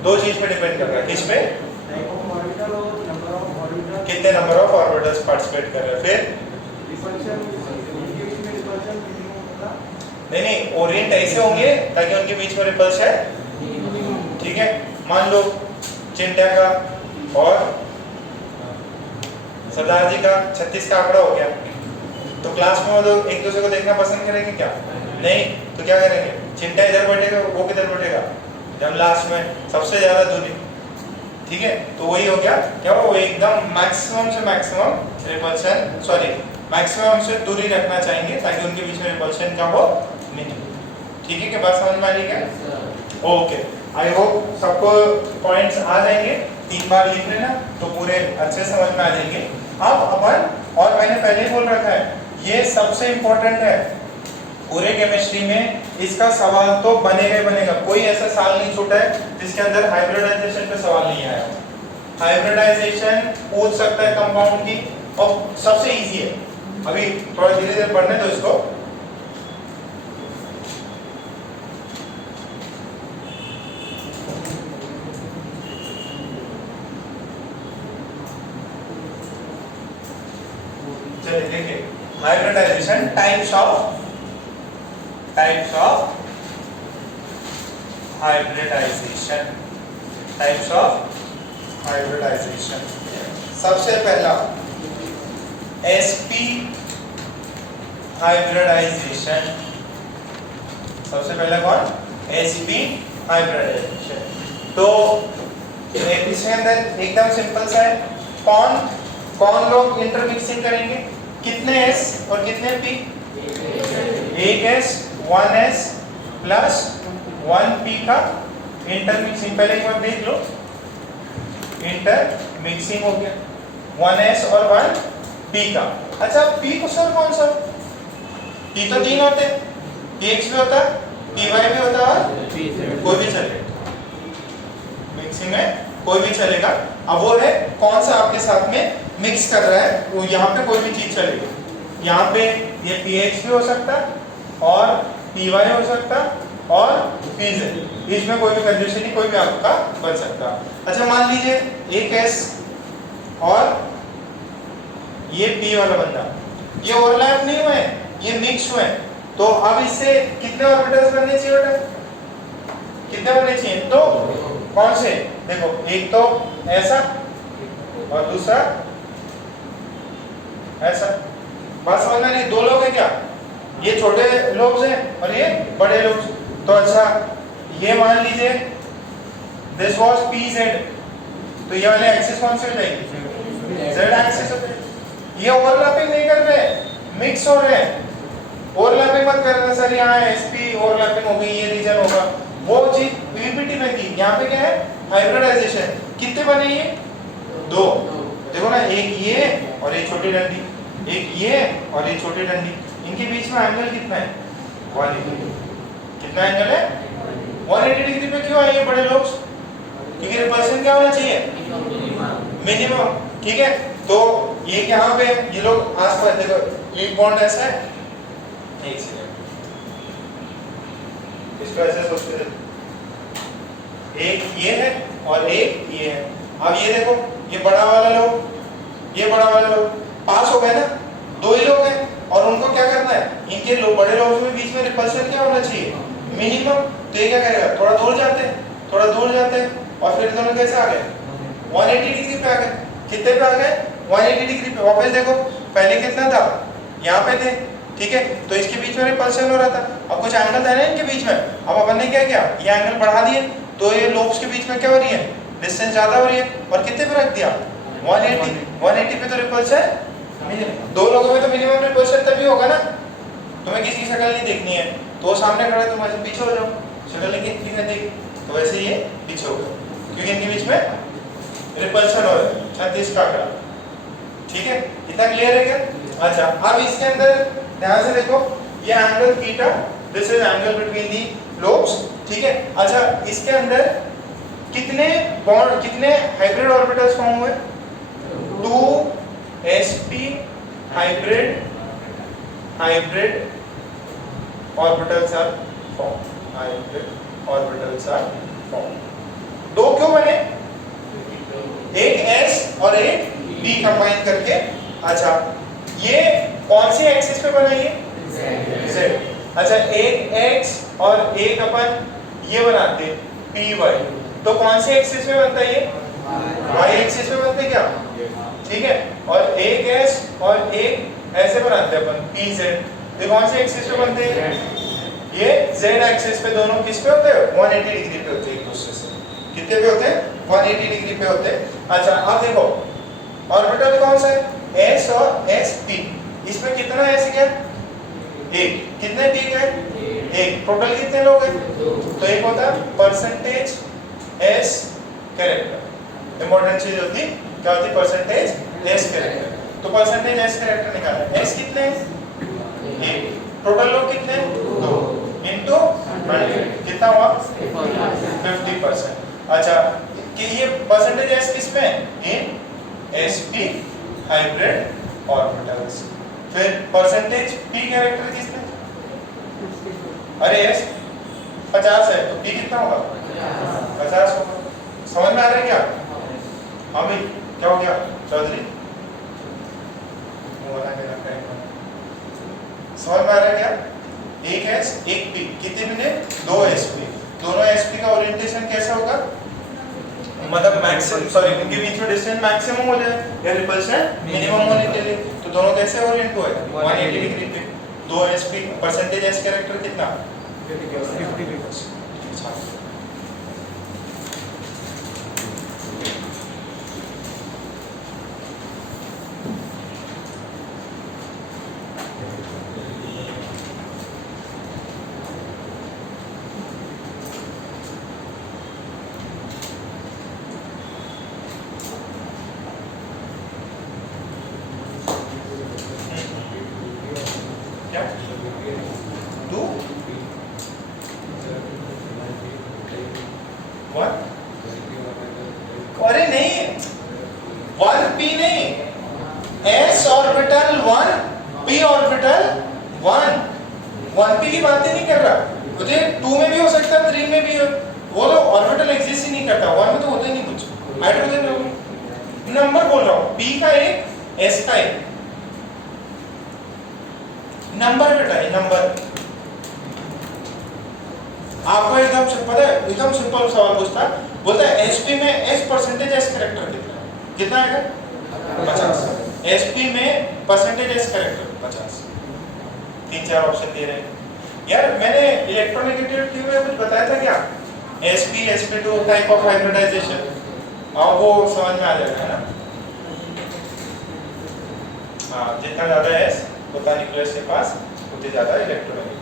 दो चीज पे डिपेंड कर रहा है, किस पे, कितने नंबर ऑफ ऑर्बिटल्स पार्टिसिपेट कर रहे हैं। फिर नहीं नहीं, ओरिएंट ऐसे होंगे ताकि उनके बीच में रिपल्स है, ठीक है। मान लो चिंटा का और सरदार जी का 36 का आंकड़ा हो गया, तो क्लास में वो लोग एक दूसरे को देखना पसंद करेंगे क्या? नहीं, तो क्या करेंगे, चिंटा इधर बैठेगा, वो किधर बैठेगा, जब लास्ट में सबसे ज्यादा दूरी, ठीक है। तो वही हो गया, क्या वो एकदम मैक्सिमम से मैक्सिमम रिपल्शन, सॉरी मैक्सिमम से दूरी रखना चाहेंगे ताकि उनके बीच में रिपल्शन का हो मिनिमम, ठीक है। क्या बात समझ में आ रही है? ओके, आई होप सबको पॉइंट्स आ जाएंगे, 3 बार लिख लेना तो पूरे अच्छे समझ में आ जाएंगे। अब अपन, और मैंने पहले ही बोल रखा है, ये सबसे इंपॉर्टेंट है पूरे केमिस्ट्री में, इसका सवाल तो बनेगा, कोई ऐसा साल नहीं छूटा है जिसके अंदर हाइब्रिडाइजेशन पे सवाल नहीं आया। हाइब्रिडाइजेशन पूछ सकता है कंपाउंड की, और सबसे इजी है, अभी थोड़ा धीरे धीरे पढ़ने दो इसको। चलिए देखिए, hybridisation, types of hybridisation, types of hybridisation. सबसे पहला sp हाइब्रिडाइजेशन, सबसे पहला कौन, sp हाइब्रिडाइजेशन। तो इसके अंदर एकदम सिंपल सा है, कौन लोग इंटरमिक्सिंग करेंगे, कितने s और कितने p, एक s 1s प्लस 1p का इंटरमिक्सिंग, पहले एक बार देख लो, इंटरमिक्सिंग हो गया 1s और 1p का। अच्छा, p को सर कौन सा, p तो 3 होते हैं, px भी होता है, py भी होता है, और कोई भी चलेगा, मिक्सिंग में कोई भी चलेगा। अब वो है कौन सा आपके साथ में मिक्स कर रहा है, वो यहाँ पे कोई भी चीज चलेगी, यहाँ पे ये pH भी हो सकता है और py हो सकता है और pz, बीच में कोई भी कंडीशन नहीं, कोई भी आपका बन सकता। अच्छा, मान लीजिए एक s और ये p वाला बंदा, ये ओवरलैप नहीं हुए, ये मिक्स हुए, तो अब इससे कितने ऑर्बिटल्स बनने चाहिए बेटा, कितने बनने चाहिए, तो कौन से, देखो एक तो ऐसा और दूसरा ऐसा, बात समझ में नहीं, 2 लोग हैं क्या, ये छोटे लोब्स हैं और ये बड़े लोब्स। तो अच्छा, ये मान लीजिए दिस वाज pz, तो ये वाले एक्सिस कौन से हो जाएगी, z एक्सिस। ये ओवरलैपिंग नहीं कर रहे, मिक्स हो रहे हैं, ओवरलैपिंग मत करना सर, यहाँ sp ओवरलैपिंग हो गई, ये रीजन होगा, वो चीज पीपीटी में थी, यहाँ पे क्या है हाइब्रिडाइजेशन। कितने बने ये, 2, देखो ना, एक ये और ये छोटी डंडी, एक ये और ये छोटी डंडी, इनके बीच में एंगल कितना है, 180। कितना एंगल है, 180 डिग्री पे। क्यों है ये बड़े लोग, क्योंकि रिपल्शन क्या होना चाहिए, मिनिमम, ठीक है। तो ये यहाँ पे ये लोग आसपास, देखो एक बॉन्ड ऐसा है, एक सेकंड, इसको ऐसे सोचते थे, एक ये है और एक ये है। अब ये देखो, ये बड़ा वाला लोग, ये बड़ा वाला लोग पास हो गए ना, दो ही लोग हैं और उनको क्या करना है, इनके बड़े लोगों के बीच में रिपल्शन क्या होना चाहिए, मिनिमम। तो ये क्या करेगा, थोड़ा दूर जाते हैं, थोड़ा दूर जाते हैं और फिर दोनों कैसे आ गए, 180 डिग्री पे आ गए। कितने पे आ गए, 180 डिग्री पे। वापस देखो, पहले कितना था, यहाँ पे थे, ठीक है, तो इसके बीच में रिपल्शन हो रहा था। अब कुछ एंगल था ना इनके बीच में, अब अपन ने क्या किया, ये एंगल बढ़ा दिए, तो ये लोब्स के बीच में क्या हो रही है, डिस्टेंस ज्यादा हो रही है। और कितने पे रख दिया, 180 पे। तो रिपल्शन, दो लोगों में तो मिनिमम रिपल्शन तभी होगा ना। तुम्हें किसी की शक्ल नहीं देखनी है तो वो सामने खड़ा है, तुम ऐसे पीछे हो जाओ, शक्ल नहीं देखी तो वैसे ये पीछे हो गए, क्योंकि इनके बीच में रिपल्शन हो रहा है। 36 का आंकड़ा, ठीक है, इतना क्लियर है क्या? अच्छा, अब इसके अंदर ध्यान से देखो, ये angle theta, this is angle between the lobes, ठीक है। अच्छा, इसके अंदर कितने बॉन्ड, कितने हाइब्रिड ऑर्बिटल्स फॉर्म हुए, 2sp hybrid orbitals are form, hybrid orbitals are form. दो क्यों बने, एक s और एक p कंबाइन करके। अच्छा, ये कौन सी एक्सिस पे बना, ये z। अच्छा, एक x और एक अपन ये बनाते py, तो कौन सी एक्सिस पे बनता है, ये y एक्सिस पे बनते क्या, ठीक है। और एक s और एक ऐसे बनाते हैं अपन pz, तो कौन सी एक्सिस पे बनते हैं, ये z एक्सिस पे। दोनों किस पे होते हैं, 180 डिग्री पे होते हैं एक दूसरे से। कितने पे होते हैं, 180 डिग्री पे होते हैं। अच्छा, अब देखो ऑर्बिटल कौन सा है, s और sp, इसमें कितना s गया, एक, कितने p गए, एक। टोटल कितने लोग हैं, तो एक होता है परसेंटेज s कैरेक्टर। इंपॉर्टेंट चीज होती क्या होती, परसेंटेज s कैरेक्टर। तो परसेंटेज s कैरेक्टर निकालना, s कितने हैं, एक। टोटल लोग कितने, दो, इनटू 100, कितना हुआ, 50%। अच्छा, कि ये परसेंटेज s किस में, इन sp हाइब्रिड ऑर्बिटल्स। फिर परसेंटेज p कैरेक्टर किसमें, अरे s 50 है तो p कितना होगा, 50 होगा। समझ में आ रहा है क्या, हाँ भाई, क्या हो गया चौधरी, समझ में आ रहा है क्या, एक s एक p, कितने मिले, 2 sp। दोनों sp का ओरिएंटेशन कैसा होगा, मतलब मैक्सिमम, सॉरी, उनके बीच में डिस्टेंस मैक्सिमम हो जाए या रिपल्शन मिनिमम होने के लिए। तो दोनों कैसे ओरिएंट हुए, 180 डिग्री पे। 2 sp, परसेंटेज s कैरेक्टर कितना, 50%। क्या 2 1, अरे नहीं, 1p नहीं, s orbital 1, p orbital 1। 1p की बात ही नहीं कर रहा, मुझे 2 में भी हो सकता है, 3 में भी हो, वो तो ऑर्बिटल एग्जिस्ट ही नहीं करता, 1 में तो होता ही नहीं कुछ, हाइड्रोजन नंबर बोल रहा हूँ, p का एक, s का एक, नंबर बेटा, ये नंबर। आपको एकदम पता है, एकदम सिंपल सवाल पूछता, बोलता है sp में s परसेंटेज s कैरेक्टर कितना आएगा, 50। sp में परसेंटेज s कैरेक्टर 50। 3-4 ऑप्शन दे रहे हैं यार। मैंने इलेक्ट्रोनेगेटिविटी में कुछ बताया था क्या, sp sp2 type of hybridisation, हाँ वो समझ में आ जाएगा, है ना। हाँ, जितना ज्यादा s होता न्यूक्लियस के पास, उतनी ज्यादा इलेक्ट्रोनेगेटिविटी।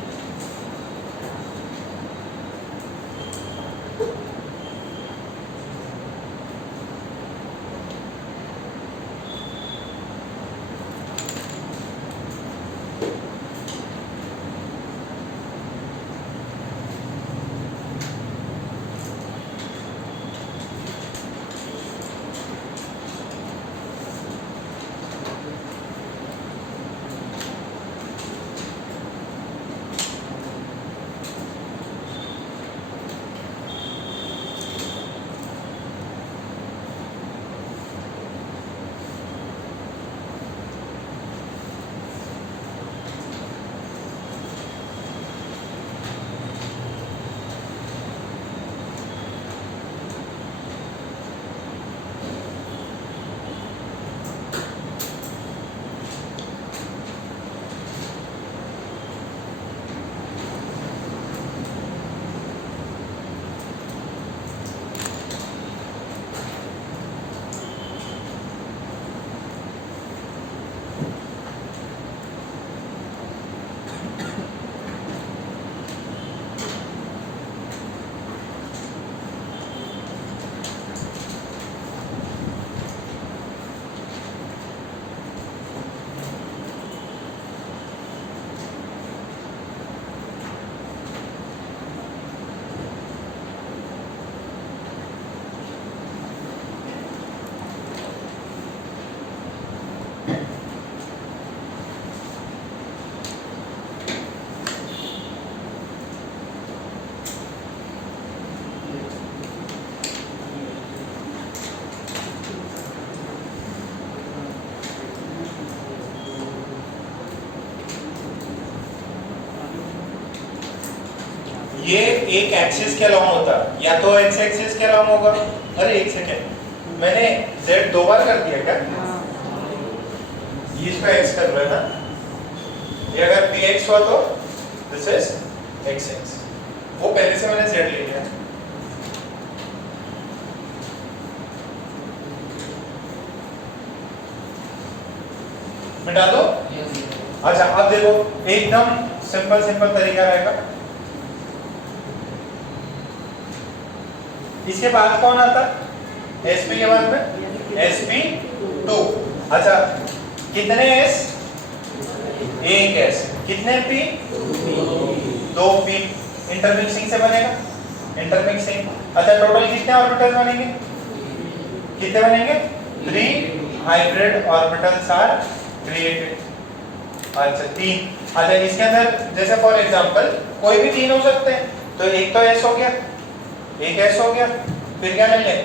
ये एक एक्सिस के अलोंग होता, या तो एक्स एक्सिस के अलोंग होगा। अरे एक सेकेंड, मैंने z 2 बार कर दिया क्या? ये इसका x कर रहा है ना, ये अगर px हुआ तो दिस इज xx, वो पहले से मैंने z ले लिया। मिटा दो। अच्छा अब देखो, एकदम सिंपल तरीका रहेगा। इसके बाद कौन आता? sp के बाद में sp2। अच्छा कितने s? एक s। कितने p? 2p। इंटरमिक्सिंग से बनेगा, इंटरमिक्सिंग। अच्छा टोटल कितने ऑर्बिटल बनेंगे? कितने बनेंगे? 3 हाइब्रिड ऑर्बिटल्स आर क्रिएटेड। अच्छा 3। अच्छा इसके अंदर जैसे फॉर एग्जांपल कोई भी 3 हो सकते हैं, तो एक तो s हो गया, एक s हो गया, फिर क्या मिल गए?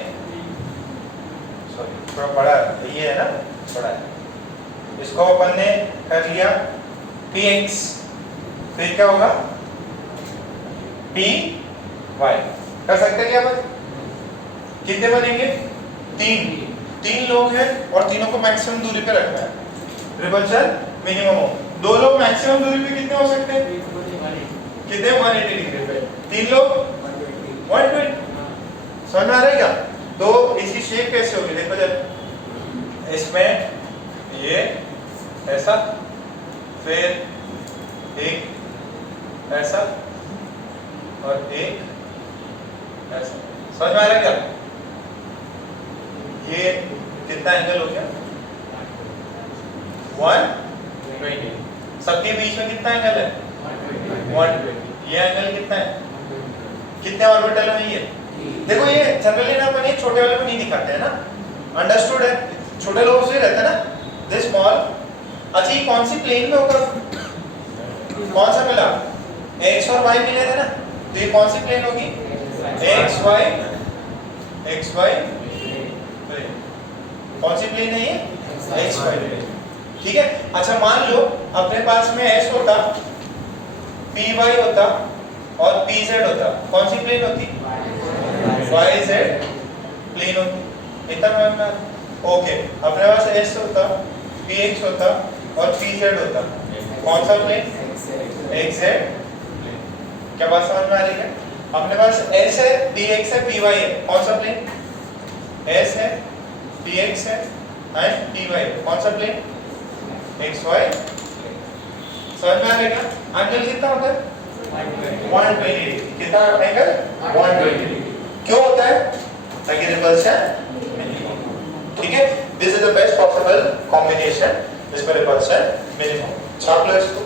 सॉरी थोड़ा बड़ा ये है ना, बड़ा है। इसको अपन ने कर लिया px, फिर क्या होगा? py। कर सकते हैं क्या अपन? कितने बनेंगे? 3 लोग हैं और तीनों को मैक्सिमम दूरी पे रखना है, रिपल्शन मिनिमम हो। 2 लोग मैक्सिमम दूरी पे कितने हो सकते हैं? कितने? 180 डिग्री पे। 3 लोग 120। समझ में आ रहा है क्या? तो इसकी शेप कैसे होगी देखो जब, इसमें ये ऐसा, फिर एक ऐसा और एक ऐसा। समझ में आ रहा है क्या? ये कितना एंगल हो गया? 120। सबके बीच में कितना एंगल है? 120। ये एंगल कितना है? कितने ऑर्बिटल में ये? देखो ये जनरली ना अपन ये छोटे वाले को नहीं दिखाते हैं ना, अंडरस्टूड है? छोटे लोगों से रहता है ना, दिस स्मॉल। अच्छा ये कौन सी प्लेन में होगा? कौन सा मिला? x और y मिले थे ना, तो ये कौन सी प्लेन होगी? x y plane. कौन सी प्लेन है ये? x y plane. ठीक है। अच्छा मान लो अपने पास में s होता, py होता और pz होता, कौन सी प्लेन होती? yz प्लेन होती। इतना समझ। ओके अपने पास s होता, px होता और pz होता, कौन सा प्लेन? xz plane. क्या बात समझ में आ रही है? अपने पास s है, px है, py है, कौन सा प्लेन? s है, px है एंड py है, कौन सा प्लेन? xy plane. समझ में आ रहा है क्या? एंगल कितना होता है? 120। कितना एंगल? 120। क्यों होता है? ताकि रिपल्शन मिनिमम। ठीक है, this is the best possible combination जिसमें रिपल्शन मिनिमम। छाप लो इसको।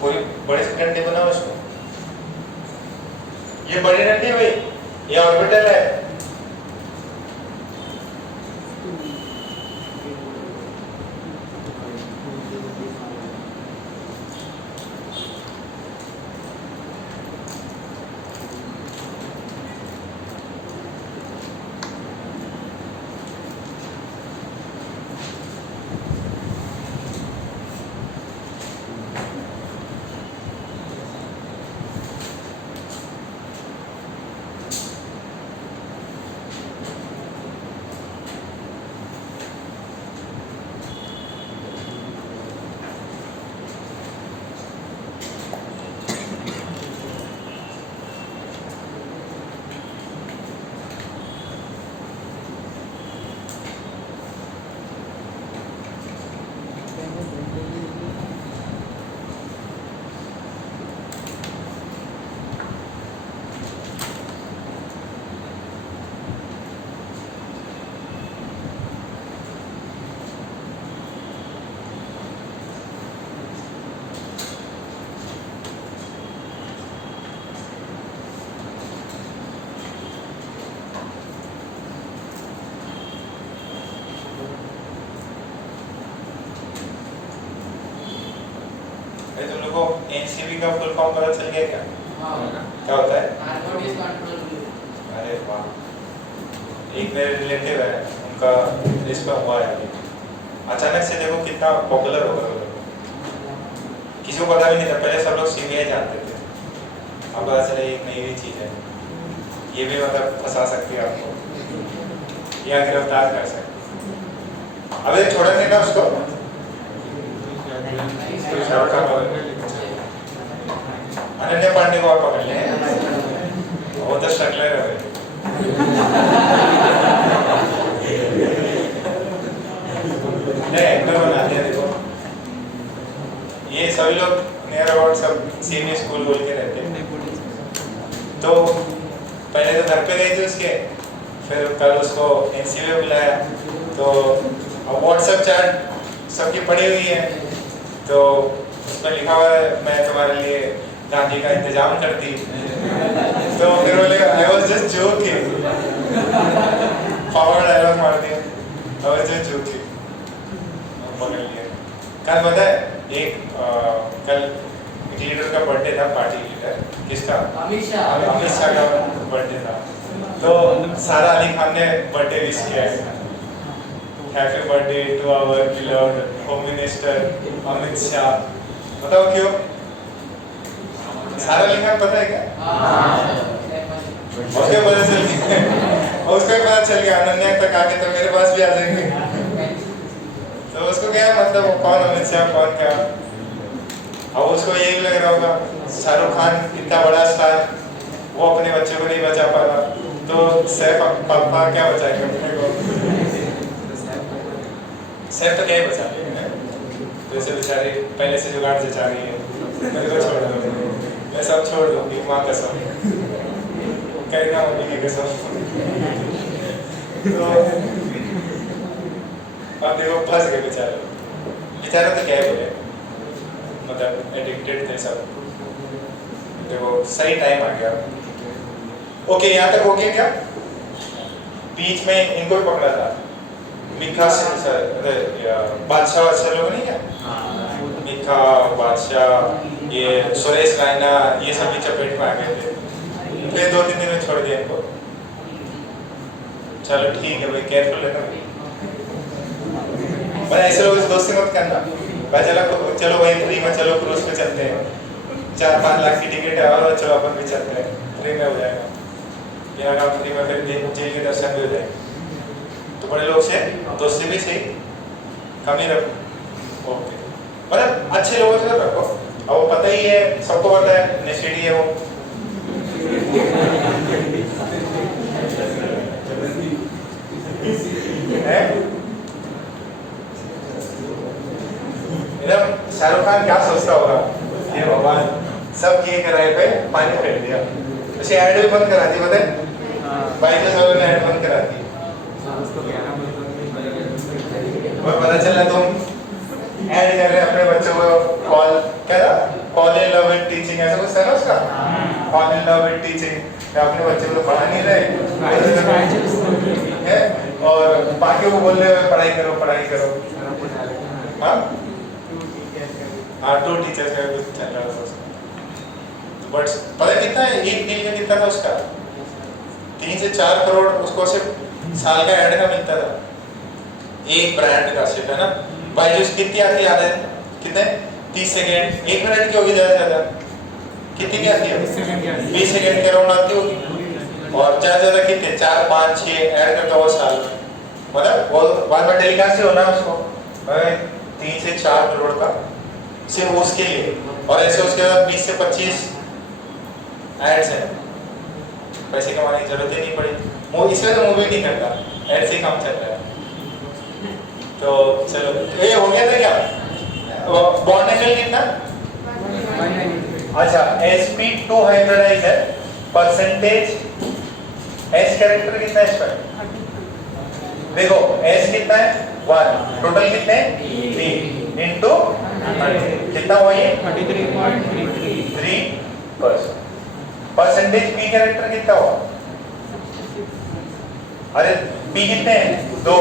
कोई बड़े से डंडे बनाओ इसको। ये बड़े डंडे भाई, ये ऑर्बिटल है। का फुल फॉर्म पता चल गया क्या? हाँ क्या होता है? Narcotics control bureau. अरे वाह, एक मेरे रिलेटिव है, उनका इस पर हुआ है अभी। अचानक से देखो कितना पॉपुलर हो गया वो लोग। किसी को पता भी नहीं था, पहले सब लोग सीबीआई जानते थे, अब पता चला एक नई चीज़ है, ये भी मतलब फंसा सकती है आपको या गिरफ्तार कर सकती है। अब एक छोड़ा नहीं ना उसको, अनन्या पांडे को आप पकड़ लें, वो तो स्ट्रगलर है। नहीं एक्टर बनाते हैं देखो, ये सभी लोग नियर अबाउट सब सेम स्कूल बोल के रहते हैं। तो पहले तो घर पे गए थे उसके, फिर कल उसको एनसीबी में बुलाया, तो अब व्हाट्सएप चैट सबकी पड़ी हुई है, तो उसमें लिखा हुआ है मैं तुम्हारे लिए गांधी का इंतजाम करती। तो फिर बोले I was just joking, forward dialogue मार दिया, आई वाज जस्ट जोकिंग, पकड़ लिया। कल पता है कल एक लीडर का बर्थडे था, पार्टी लीडर, किसका? अमित शाह का बर्थडे था, तो सारा अली खान ने बर्थडे विश किया है, happy birthday to our beloved home minister Amit Shah. बताओ क्यों? सारा अली खान पता है क्या? उसके पता चल गया, उसको पता चल गया, अनन्या तक आके तो मेरे पास भी आ जाएंगे। तो उसको क्या मतलब कौन अमित शाह कौन क्या, अब उसको यही लग रहा होगा शाहरुख खान इतना बड़ा स्टार, वो अपने बच्चे को नहीं बचा पा रहा, तो सैफ पापा क्या बचाएंगे अपने को? सैफ तो क्या ही बचा लेंगे, जैसे बेचारी पहले से जुगाड़ जचा रही है, मेरे को छोड़ दो, मैं सब छोड़ दूंगी, माँ कसम, कहना मम्मी की कसम। तो अब देखो फंस गए बेचारे, बेचारे तो क्या ही बोले, मतलब एडिक्टेड थे सब। देखो सही टाइम आ गया। ओके यहाँ तक हो गया क्या? बीच में इनको भी पकड़ा था, मिखा बादशाह लोग नहीं है, मिखा बादशाह, ये सुरेश रैना, ये सभी चपेट में आ गए थे, फिर 2-3 दिन में छोड़ दिया इनको। चलो ठीक है भाई, केयरफुल रहना भाई, ऐसे लोगों से दोस्ती मत करना भाई। चलो भाई फ्री में चलो क्रूज पे चलते हैं, 4-5 लाख की टिकट है, और चलो अपन भी चलते हैं, फ्री में हो जाएगा, बिना काम फ्री में, फिर जेल के दर्शन भी हो जाएंगे। तो बड़े लोग से दोस्ती भी सही कम ही रखो, ओके, मतलब अच्छे लोगों से रखो। अब वो पता ही है, सबको पता है नशेड़ी है वो, है? शाहरुख खान क्या सोचता होगा, ये भगवान सब किए कराए पे पानी फेर दिया, ऐसे ऐड भी बंद करा दी, पता है भाई के सब ने ऐड बंद करा दी, और पता चला तुम ऐड कर रहे अपने बच्चों को, कॉल क्या था, call in love with teaching, ऐसा कुछ था ना उसका, call in love with teaching, अपने बच्चे को पढ़ा नहीं रहे है, और बाकी को बोल रहे पढ़ाई करो पढ़ाई करो। हाँ हाँ, 2 टीचर्स का कुछ चल रहा था उसका, बट पता है कितना है, एक डील का कितना था उसका, 3 से 4 करोड़ उसको सिर्फ साल का ऐड का मिलता था, एक ब्रांड का सिर्फ, है ना भाई। जो कितनी आती याद है, कितने 30 सेकेंड, 1 मिनट की होगी ज़्यादा से ज़्यादा, कितनी की आती है? 20 सेकेंड के अराउंड आती होगी, और ज़्यादा ज़्यादा कितने 4-5-6 ऐड करता हुआ साल में, मतलब वो बाद में टेलीकास्ट ही होना उसको 3 से 4 करोड़ का सिर्फ उसके लिए, और ऐसे उसके बाद 20 से 25 एड्स हैं, पैसे कमाने की जरूरत ही नहीं पड़ी, इसमें तो मूवी नहीं करता, ऐड से काम चल रहा है। तो चलो ये हो गया था क्या? बॉन्ड एंगल कितना? अच्छा sp2 हाइब्रिडाइज है, परसेंटेज s कैरेक्टर कितना है इस पर? देखो s कितना है 1, टोटल कितने 3 इनटू कितना हुआ ये 33%। परसेंटेज p कैरेक्टर कितना हुआ? अरे p कितने हैं 2,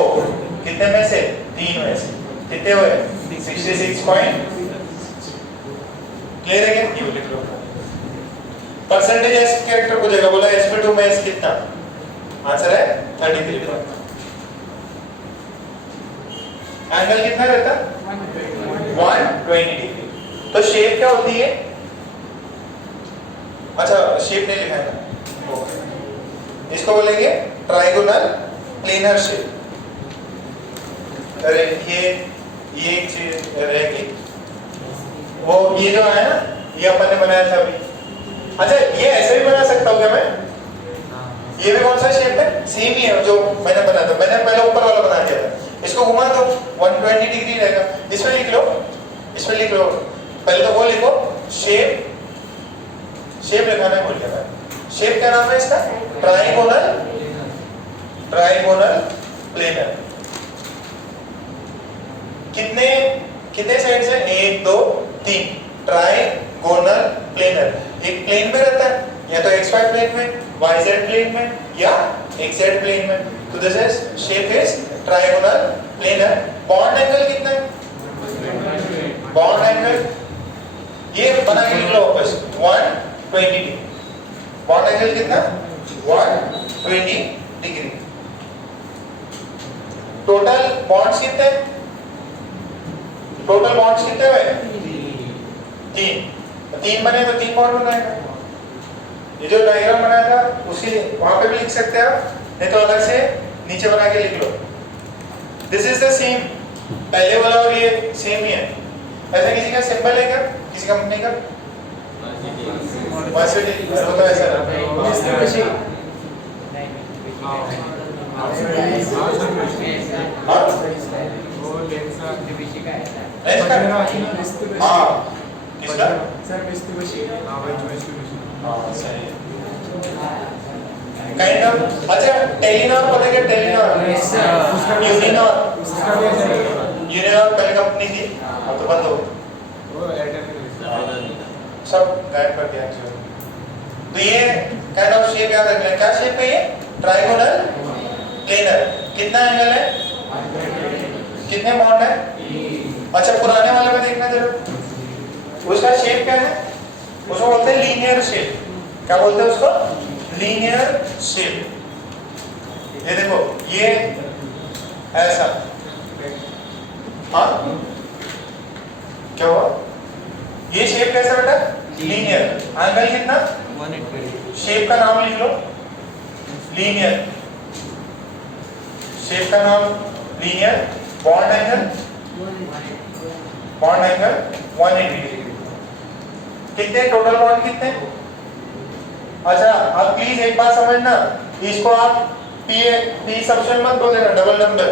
कितने में से 3 में से कितने हुए 66 पॉइंट क्लियर है क्या? ये लिख लो। परसेंटेज एस कैरेक्टर को जगह बोला sp2 में s कितना? आंसर है 33। एंगल कितना रहता? 120 डिग्री। तो शेप क्या होती है? अच्छा शेप नहीं लिखा है ना, ओके। इसको बोलेंगे ट्राइगोनल प्लेनर शेप। अरे ये एक चीज रहेगी, वो ये जो है ना, ये अपन ने बनाया था अभी। अच्छा ये ऐसे भी बना सकता हूँ क्या मैं? ये भी कौन सा शेप है? सेम ही है जो मैंने बनाया था। मैंने पहले ऊपर वाला बना दिया था। इसको घुमा दो 120 डिग्री रहेगा। इसमें लिख लो, इसमें लिख लो। पहले तो वो लिखो शेप, शेप लिखाना भूल गया मैं। शेप क्या नाम है इसका? Trigonal, trigonal planar. कितने कितने साइड से? 1 2 3। ट्राइगोनल प्लेनर एक प्लेन में रहता है, या तो xy प्लेन में, yz प्लेन में, या xz प्लेन में। तो this is shape is trigonal planar. Bond angle कितना है? बॉन्ड एंगल ये बना के लिख लो वापस 120 डिग्री। बॉन्ड एंगल कितना? 120 डिग्री। टोटल बॉन्ड्स कितने? टोटल बॉन्ड्स कितने हुए? 3 बने तो 3 बॉन्ड बनाएगा। ये जो डायग्राम बनाया था उसी वहां पे भी लिख सकते हैं आप, नहीं तो अलग से नीचे बना के लिख लो। दिस इज द सेम, पहले वाला और ये सेम ही है। ऐसा किसी का सिंबल है क्या? किसी कंपनी का? वर्सिटी वो तो ऐसा हाँ किसका? हाँ सही काइंड ऑफ। अच्छा टेलीनॉर पता क्या? टेलीनॉर, यूनिनॉर, यूनिनॉर पहले कंपनी थी, अब तो बंद हो गई, सब गायब कर दिया। तो ये काइंड ऑफ शेप याद रखना। क्या शेप है ये? Trigonal planar. कितना एंगल है? कितने बॉन्ड है? अच्छा पुराने वाले में देखना जरा, उसका शेप क्या है? उसको बोलते हैं लीनियर शेप। क्या बोलते हैं उसको? Linear shape. ये देखो ये ऐसा, हाँ क्या हुआ? ये शेप कैसा बेटा? लीनियर। एंगल कितना? 180। शेप का नाम लिख लो, लीनियर। शेप का नाम linear. Bond angle, bond angle 180 degree. कितने टोटल बॉन्ड कितने? अच्छा अब प्लीज एक बात समझना, इसको आप पी सबशन मत बोल देना, डबल नंबर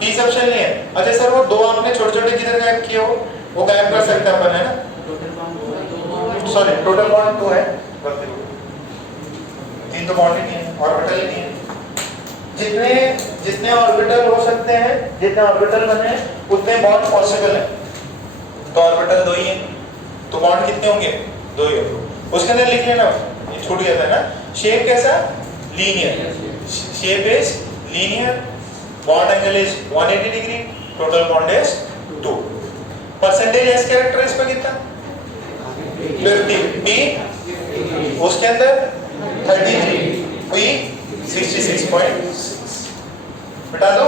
पी सबशन नहीं है। अच्छा सर वो दो आपने छोटे छोटे किधर गायब किए हो? वो गायब कर सकते हैं अपन, है ना? सॉरी टोटल बॉन्ड 2 है, 3 तो बॉन्ड ही नहीं है, ऑर्बिटल ही नहीं है। जितने जितने ऑर्बिटल हो सकते हैं, जितने ऑर्बिटल बने उतने बॉन्ड पॉसिबल है। तो ऑर्बिटल 2 ही है, तो बॉन्ड कितने होंगे? 2 ही होंगे। उसके अंदर लिख लेना, ये छूट गया था ना। शेप कैसा? Linear. Shape is linear, bond angle is 180 degree, total bond is 2। Percentage S character इस पर कितना? 50। बी उसके अंदर 33, बी 66.6। बिठा दो।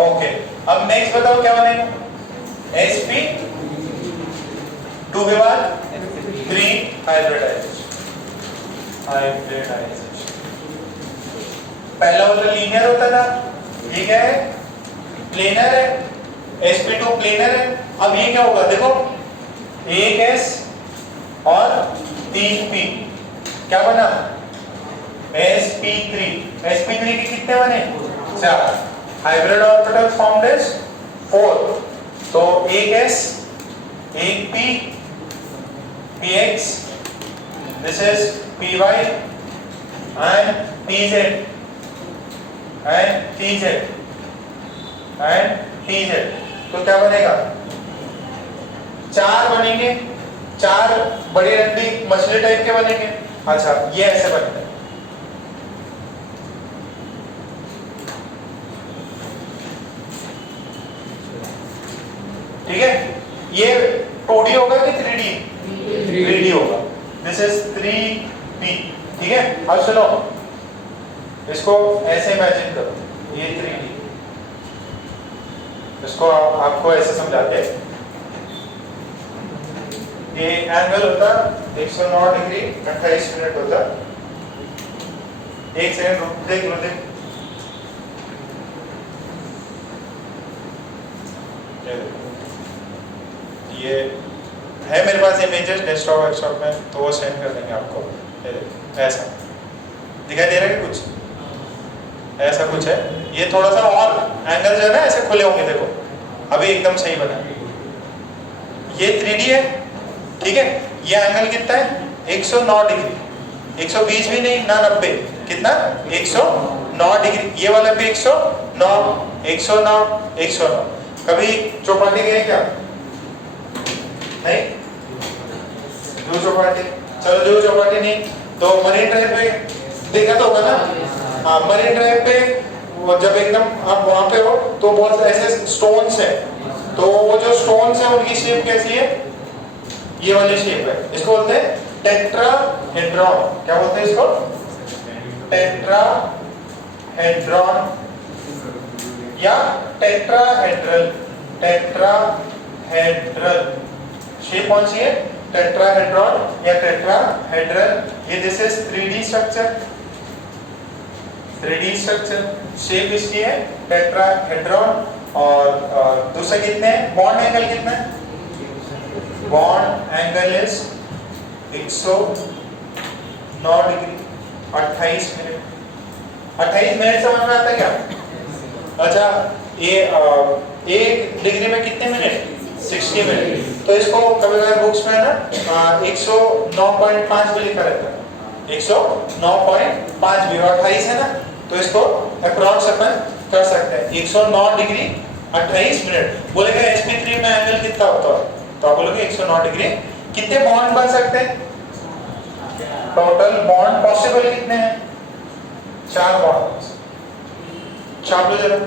ओके अब नेक्स्ट बताओ क्या बनेगा? sp2 के बाद 3 हाइब्रिडाइजेशन। पहला वाला लीनियर होता था, ये क्या है? प्लेनर है। sp2 प्लेनर है। अब ये क्या होगा? देखो 1s और 3p क्या बना? sp3। sp3 के कितने बने? 4। Hybrid orbital formed is 4। तो 1s 1p px, this is py and pz and tz and tz। तो क्या बनेगा? 4 बनेंगे, 4 बड़ी रंडी मछली टाइप के बनेंगे। अच्छा ये ऐसे बनते हैं। ठीक है, ये 2D होगा कि 3D? 3D होगा। दिस इज 3D, ठीक है। अब सुनो, इसको ऐसे इमेजिन करो, ये 3D, इसको आपको ऐसे समझाते हैं। ये एंगल होता 109 डिग्री 28 मिनट होता। एक सेकंड रुक, देख लो, देख। ये है मेरे पास इमेजेस डेस्कटॉप वर्कशॉप में, तो वो सेंड कर देंगे आपको। ऐसा दिखाई दे रहा है कुछ, ऐसा कुछ है। ये थोड़ा सा और एंगल जो है ना ऐसे खुले होंगे, देखो अभी एकदम सही बना। ये 3D है, ठीक है। ये एंगल कितना है? 109 डिग्री, 120 भी नहीं ना 90, कितना? 109 डिग्री। ये वाला भी 109, 109, 109। कभी चौपाटी गए क्या? नहीं, जू चौपाटी, चलो जू चौपाटी नहीं तो मरीन ड्राइव पे देखा तो होगा ना। हाँ, मरीन ड्राइव पे वो जब एकदम आप वहां पे हो तो बहुत ऐसे स्टोन्स है, तो वो जो स्टोन्स है उनकी शेप कैसी है? ये वाली शेप है। इसको बोलते हैं टेट्राहेड्रॉन। क्या बोलते हैं इसको? टेट्राहेड्रॉन या टेट्राहेड्रल। टेट्राहेड्रल शेप कौन सी है? टेट्राहेड्रॉन या टेट्राहेड्रल। ये this is 3D structure. 3D structure shape इसकी है टेट्राहेड्रॉन। और दूसरा कितने हैं? बॉन्ड एंगल कितना है? Bond angle is 109 degree 28 minute. 28 minute समझ में आता है क्या? अच्छा, ये 1 डिग्री में कितने मिनट? 60 मिनट। तो इसको कभी कभी बुक्स में ना 109.5 भी लिखा रहता है, 109.5 भी। 28 है ना, तो इसको अप्रॉक्स अपन कर सकते हैं। 109 डिग्री 28 मिनट। बोलेगा sp3 में एंगल कितना होता है, तो आप बोलोगे 109 डिग्री। कितने बॉन्ड बन सकते हैं? टोटल बॉन्ड पॉसिबल कितने हैं? 4 बॉन्ड। छाप लो जरा।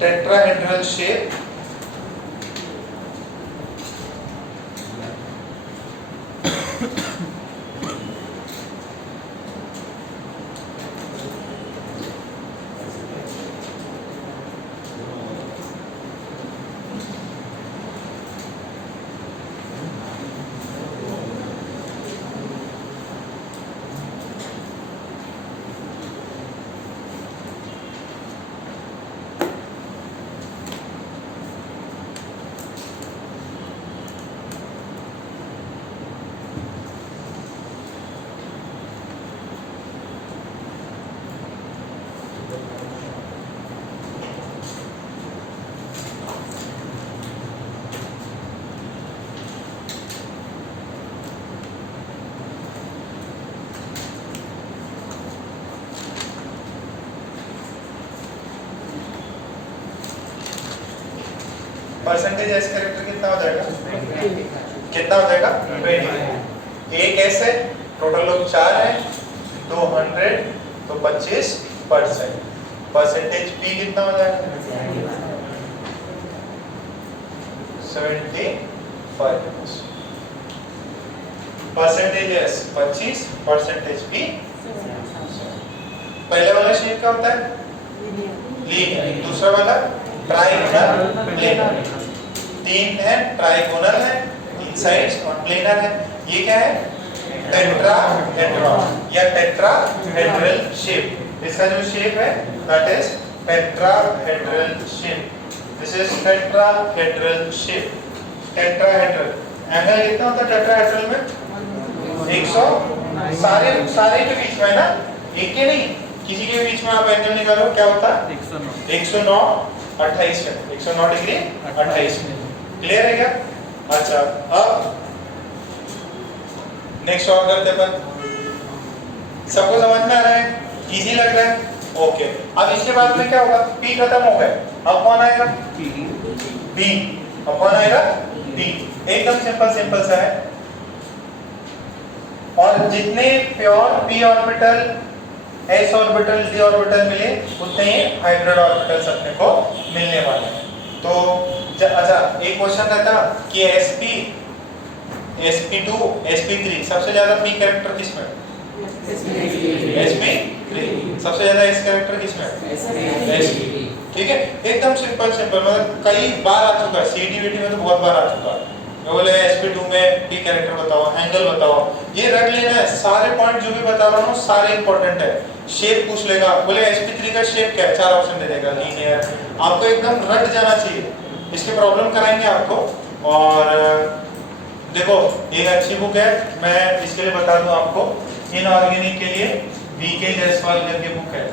Tetrahedral shape, percentage S character कितना हो जाएगा? कितना हो जाएगा? 20। एक एस है, टोटल लोग 4 है, 200 तो 25%। परसेंटेज पी कितना हो जाएगा? 75। Percentage S 25, percentage P. पहले वाला शेप क्या होता है? लीनियर। दूसरा वाला ट्राइगोनल प्लेनर। 3 है, ट्राइगोनल है, 3 साइड्स और प्लेनर है। ये क्या है? टेट्राहेड्रॉन या टेट्राहेड्रल शेप। इसका जो शेप है that is tetrahedral shape. This is tetrahedral shape. Tetrahedral angle कितना होता है टेट्राहेड्रल में? 100। सारे के बीच में है ना, एक के नहीं, किसी के बीच में आप एंगल निकालो, क्या होता है? 109 28 मिनट। 109 degree 28 minute. क्लियर है क्या? अच्छा, अब नेक्स्ट और करते अपन। सबको समझ में आ रहा है? इजी लग रहा है? ओके। अब इसके बाद में क्या होगा? P खत्म हो गया, अब कौन आएगा? D। अब कौन आएगा? D। एकदम सिंपल सा है। और जितने pure p orbital s orbital d orbital मिले उतने ही हाइब्रिड ऑर्बिटल्स अपने को मिलने वाले हैं। तो अच्छा एक क्वेश्चन रहता कि sp sp2 sp3 सबसे ज्यादा p कैरेक्टर किसमें है? sp3 सबसे ज्यादा s कैरेक्टर किसमें है? sp। ठीक है, एकदम सिंपल मतलब कई बार आ चुका है सीटीवीटी में, तो बहुत बार आ चुका है। बोले sp2 में p कैरेक्टर बताओ, एंगल बताओ, ये रख लेना है। सारे पॉइंट जो भी बता रहा हूँ सारे इंपॉर्टेंट है। शेप पूछ लेगा, बोले sp3 का शेप क्या है, 4 ऑप्शन दे देगा, लीनियर। आपको एकदम रट जाना चाहिए। इसकी प्रॉब्लम कराएंगे आपको। और देखो एक अच्छी बुक है, मैं इसके लिए बता दूं आपको, इनऑर्गेनिक के लिए वीके जायसवाल की बुक है।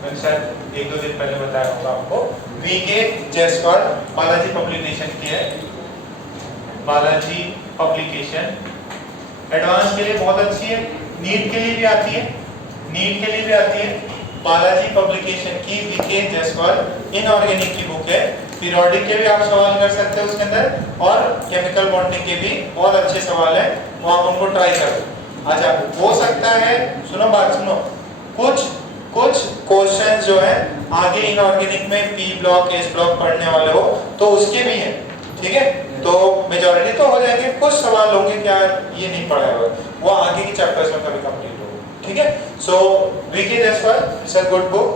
मैं शायद 1-2 दिन पहले बताया होगा आपको। वीके जायसवाल बालाजी पब्लिकेशन की है, बालाजी पब्लिकेशन। एडवांस के लिए बहुत अच्छी है, नीट के लिए भी आती है, नीट के लिए भी आती है। बालाजी पब्लिकेशन की वीके जायसवाल इनऑर्गेनिक की बुक है। पीरियोडिक के भी आप सवाल कर सकते हैं उसके अंदर, और केमिकल बॉन्डिंग के भी बहुत अच्छे सवाल है, वो आप उनको ट्राई करो। अच्छा हो सकता है, सुनो बात सुनो, कुछ क्वेश्चंस जो है आगे इनऑर्गेनिक में पी ब्लॉक एस ब्लॉक पढ़ने वाले हो तो उसके भी हैं, ठीक है। तो मेजॉरिटी तो हो जाएंगे, कुछ सवाल होंगे क्या ये नहीं पढ़ा है, वो आगे की चैप्टर्स में कभी कंप्लीट होगा, ठीक है। So V K Jaiswal is a good book,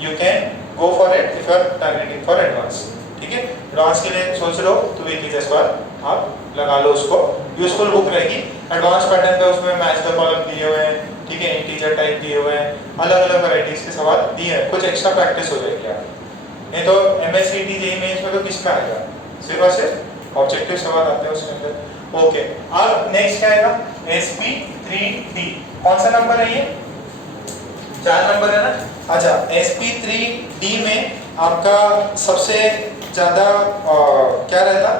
you can go for it if you are targeting for advance, ठीक है। एडवांस के लिए सोच रहे हो तो वीके जायसवाल आप लगा लो, उसको यूजफुल बुक रहेगी। एडवांस पैटर्न पे उसमें मैच द कॉलम दिए हुए हैं, ठीक है, इंटीजर टाइप दिए हुए हैं, अलग अलग वैरायटीज के सवाल दिए हैं, कुछ एक्स्ट्रा प्रैक्टिस हो जाएगी आप। नहीं तो एमएससीटी जेईई मेंस में तो किसमें आएगा, सिर्फ और सिर्फ ऑब्जेक्टिव सवाल आते हैं उसके अंदर। ओके, अब नेक्स्ट क्या आएगा, sp3d। कौन सा नंबर है ये, 4 नंबर है ना। अच्छा sp3d में आपका सबसे ज्यादा क्या रहता,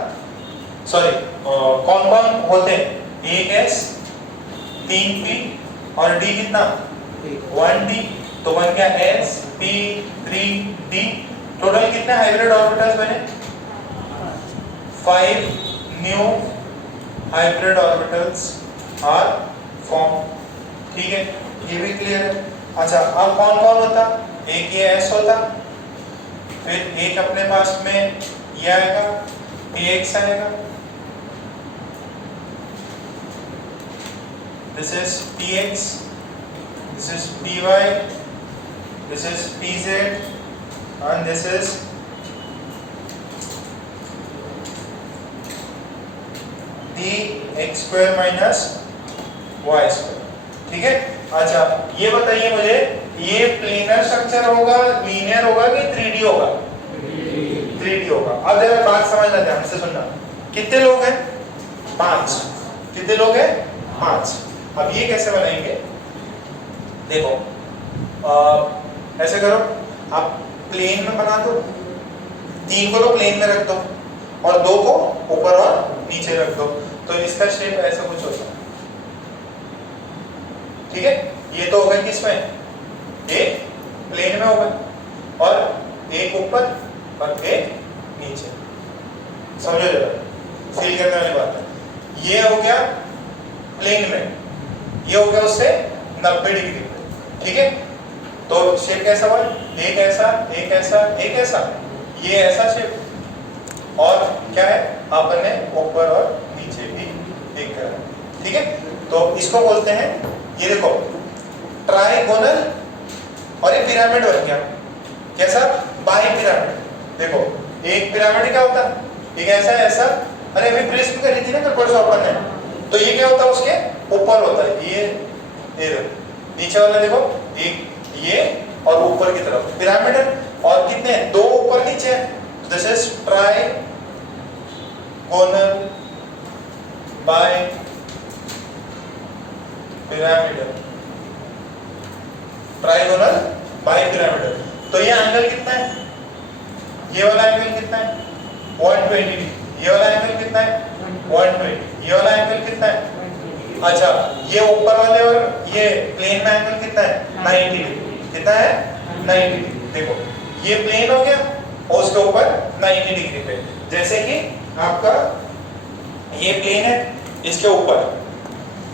सॉरी कौन कौन होते हैं, 1s 3p और d कितना 1d, तो बन गया sp3d। टोटल कितने हाइब्रिड ऑर्बिटल्स बने, 5 new hybrid orbitals are form, ठीक है, ये भी क्लियर है। अच्छा अब कौन कौन होता, एक ये s होता, फिर एक अपने पास में ये आएगा, px आएगा, this is px, this is py, this is pz and this is dx square minus y square, ठीक है। अच्छा ये बताइए मुझे, ये प्लेनर स्ट्रक्चर होगा, लीनियर होगा कि 3D होगा, 3D होगा। अब जरा बात समझना, ध्यान से सुनना, कितने लोग हैं, 5, कितने लोग हैं, 5। अब ये कैसे बनाएंगे, देखो ऐसे करो, आप प्लेन में बना दो, 3 को तो प्लेन में रख दो और 2 को ऊपर और नीचे रख दो, तो इसका शेप ऐसा कुछ होता है, ठीक है। ये तो हो गए किसमें, एक प्लेन में हो गए और एक ऊपर और एक नीचे, समझो जरा, फील करने वाली बात है। ये हो गया प्लेन में, ये हो गया उससे 90 डिग्री, ठीक है। तो शेप कैसा हुआ, एक ऐसा एक ऐसा एक ऐसा, ये ऐसा शेप, और क्या है आपने ऊपर और नीचे भी एक करा, ठीक है। तो इसको बोलते हैं, ये देखो ट्राइगोनल, और ये पिरामिड बन गया, कैसा, बाई पिरामिड। देखो एक पिरामिड क्या होता, एक ऐसा ऐसा, अरे अभी प्रिज्म करी थी ना कल अपन ने, तो ये क्या होता है उसके ऊपर होता है, ये नीचे वाला देखो, एक ये और ऊपर की तरफ पिरामिड है, और कितने, 2 ऊपर नीचे है, this is trigonal bipyramidal, trigonal bipyramidal. तो ये एंगल कितना है, ये वाला एंगल कितना है, 120 डिग्री, ये वाला एंगल कितना है, 120, ये वाला एंगल कितना है, अच्छा ये ऊपर वाले और ये प्लेन में एंगल कितना है, 90 डिग्री, कितना है, 90 डिग्री। देखो ये प्लेन हो गया और उसके ऊपर 90 डिग्री पे, जैसे कि आपका ये प्लेन है इसके ऊपर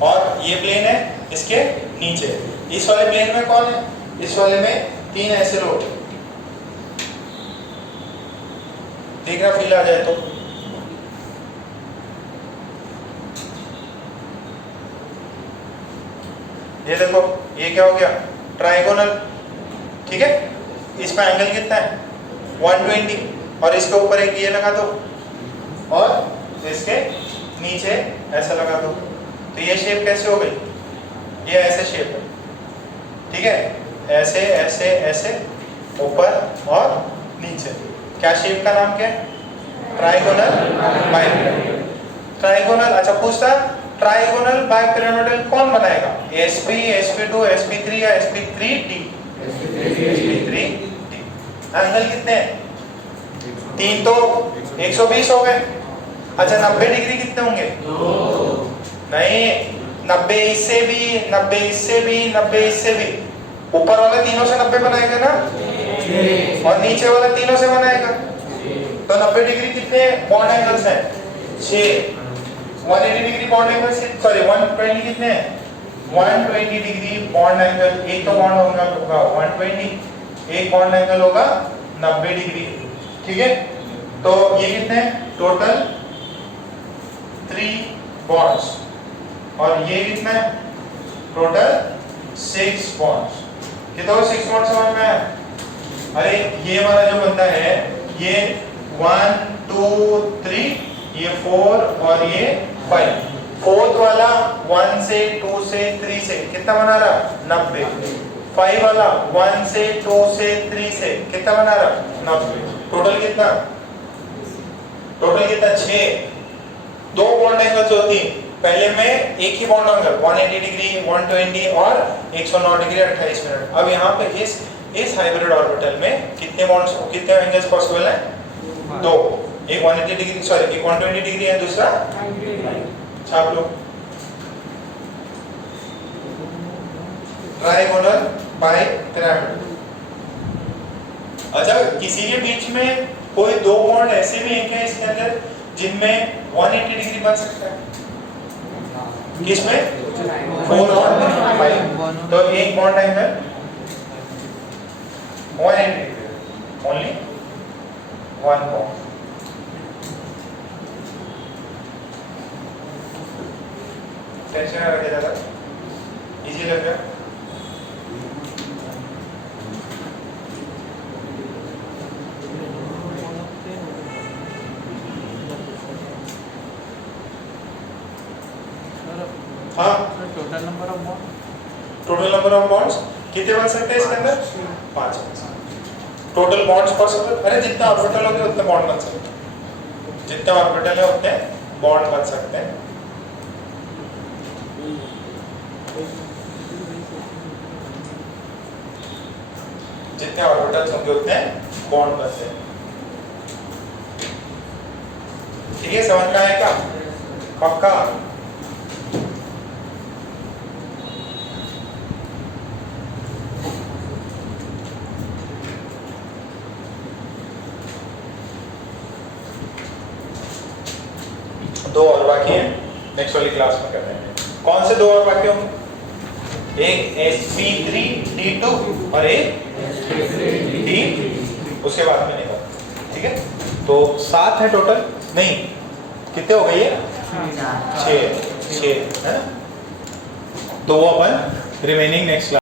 और ये प्लेन है इसके नीचे, इस वाले प्लेन में कौन है? इस वाले में 3 ऐसे लोग। देखना फील आ जाए तो ये देखो, ये क्या हो गया? ट्राइगोनल। ठीक है, इसमें एंगल कितना है? 120, और इसके ऊपर एक ये लगा दो और इसके नीचे ऐसा लगा दो, तो ये शेप कैसे हो गई? ये ऐसे शेप है। ठीक है, ऐसे ऐसे ऐसे, ऊपर और नीचे। क्या शेप का नाम क्या है? Trigonal bipyramidal. ट्राइगोनल, अच्छा पूछता, ट्राइगोनल बाइपिरामिडल कौन बनाएगा? sp, sp2, sp3 या sp3d? sp3d। एंगल कितने हैं? 3 तो 120 हो गए। अच्छा 90 डिग्री कितने होंगे? नहीं, 90 इससे भी, 90 इससे भी, 90 इससे भी। ऊपर वाला तीनों से 90 बनाएगा ना, और नीचे वाला तीनों से बनाएगा, तो 90 डिग्री कितने बॉन्ड एंगल्स हैं? 6। 180 डिग्री बॉन्ड एंगल, सॉरी 120 कितने हैं? 120 डिग्री बॉन्ड एंगल। एक तो बॉन्ड होगा 120, एक बॉन्ड एंगल होगा 90 डिग्री। ठीक है, तो ये कितने टोटल? 3 बॉन्ड्स, और ये कितना है? Total 6 bonds. कितना 6 बॉन्ड समझ में आया? अरे ये वाला जो बनता है, ये 1 2 3, ये 4 और ये 5। फोर्थ वाला 1 से 2 से 3 से कितना बना रहा? 90। 5 वाला 1 से 2 से 3 से कितना बना रहा? 90। टोटल कितना? टोटल कितना? 6। 2 बॉन्ड एंगल्स होती, पहले में एक ही बॉन्ड एंगल 180 डिग्री, 120 और 109 डिग्री 28 मिनट। अब यहाँ पे इस हाइब्रिड ऑर्बिटल में कितने बॉन्ड्स, कितने एंगल्स पॉसिबल हैं? 2। एक 180 डिग्री, सॉरी एक 120 डिग्री है, दूसरा छाप लो। Trigonal bipyramidal. अच्छा, किसी के बीच में कोई 2 बॉन्ड ऐसे भी हैं क्या इसके अंदर जिनमें 180 डिग्री बन सकता है? किसमें? 4 और 5। तो एक bond angle 180 degree, only 1 bond. Tension आ रहा है, इजी लग रहा है? हाँ, total number of bond, total number of bonds कितने बन सकते हैं इसके अंदर? 5। टोटल बॉन्ड्स पॉसिबल, अरे जितने ऑर्बिटल होंगे उतने बॉन्ड बन सकते हैं। जितने ऑर्बिटल है उतने बॉन्ड बन सकते हैं। जितने ऑर्बिटल्स होंगे उतने बॉन्ड बनते हैं। ठीक है, समझ में आएगा? पक्का? दो और बाकी हैं, नेक्स्ट वाली क्लास में करते हैं। कौन से 2 और बाकी होंगे? एक sp3d2 और एक d, उसके बाद में नहीं होगा। ठीक है, तो 7 है टोटल, नहीं कितने हो गए? 6 है ना? तो वो अपन रिमेनिंग नेक्स्ट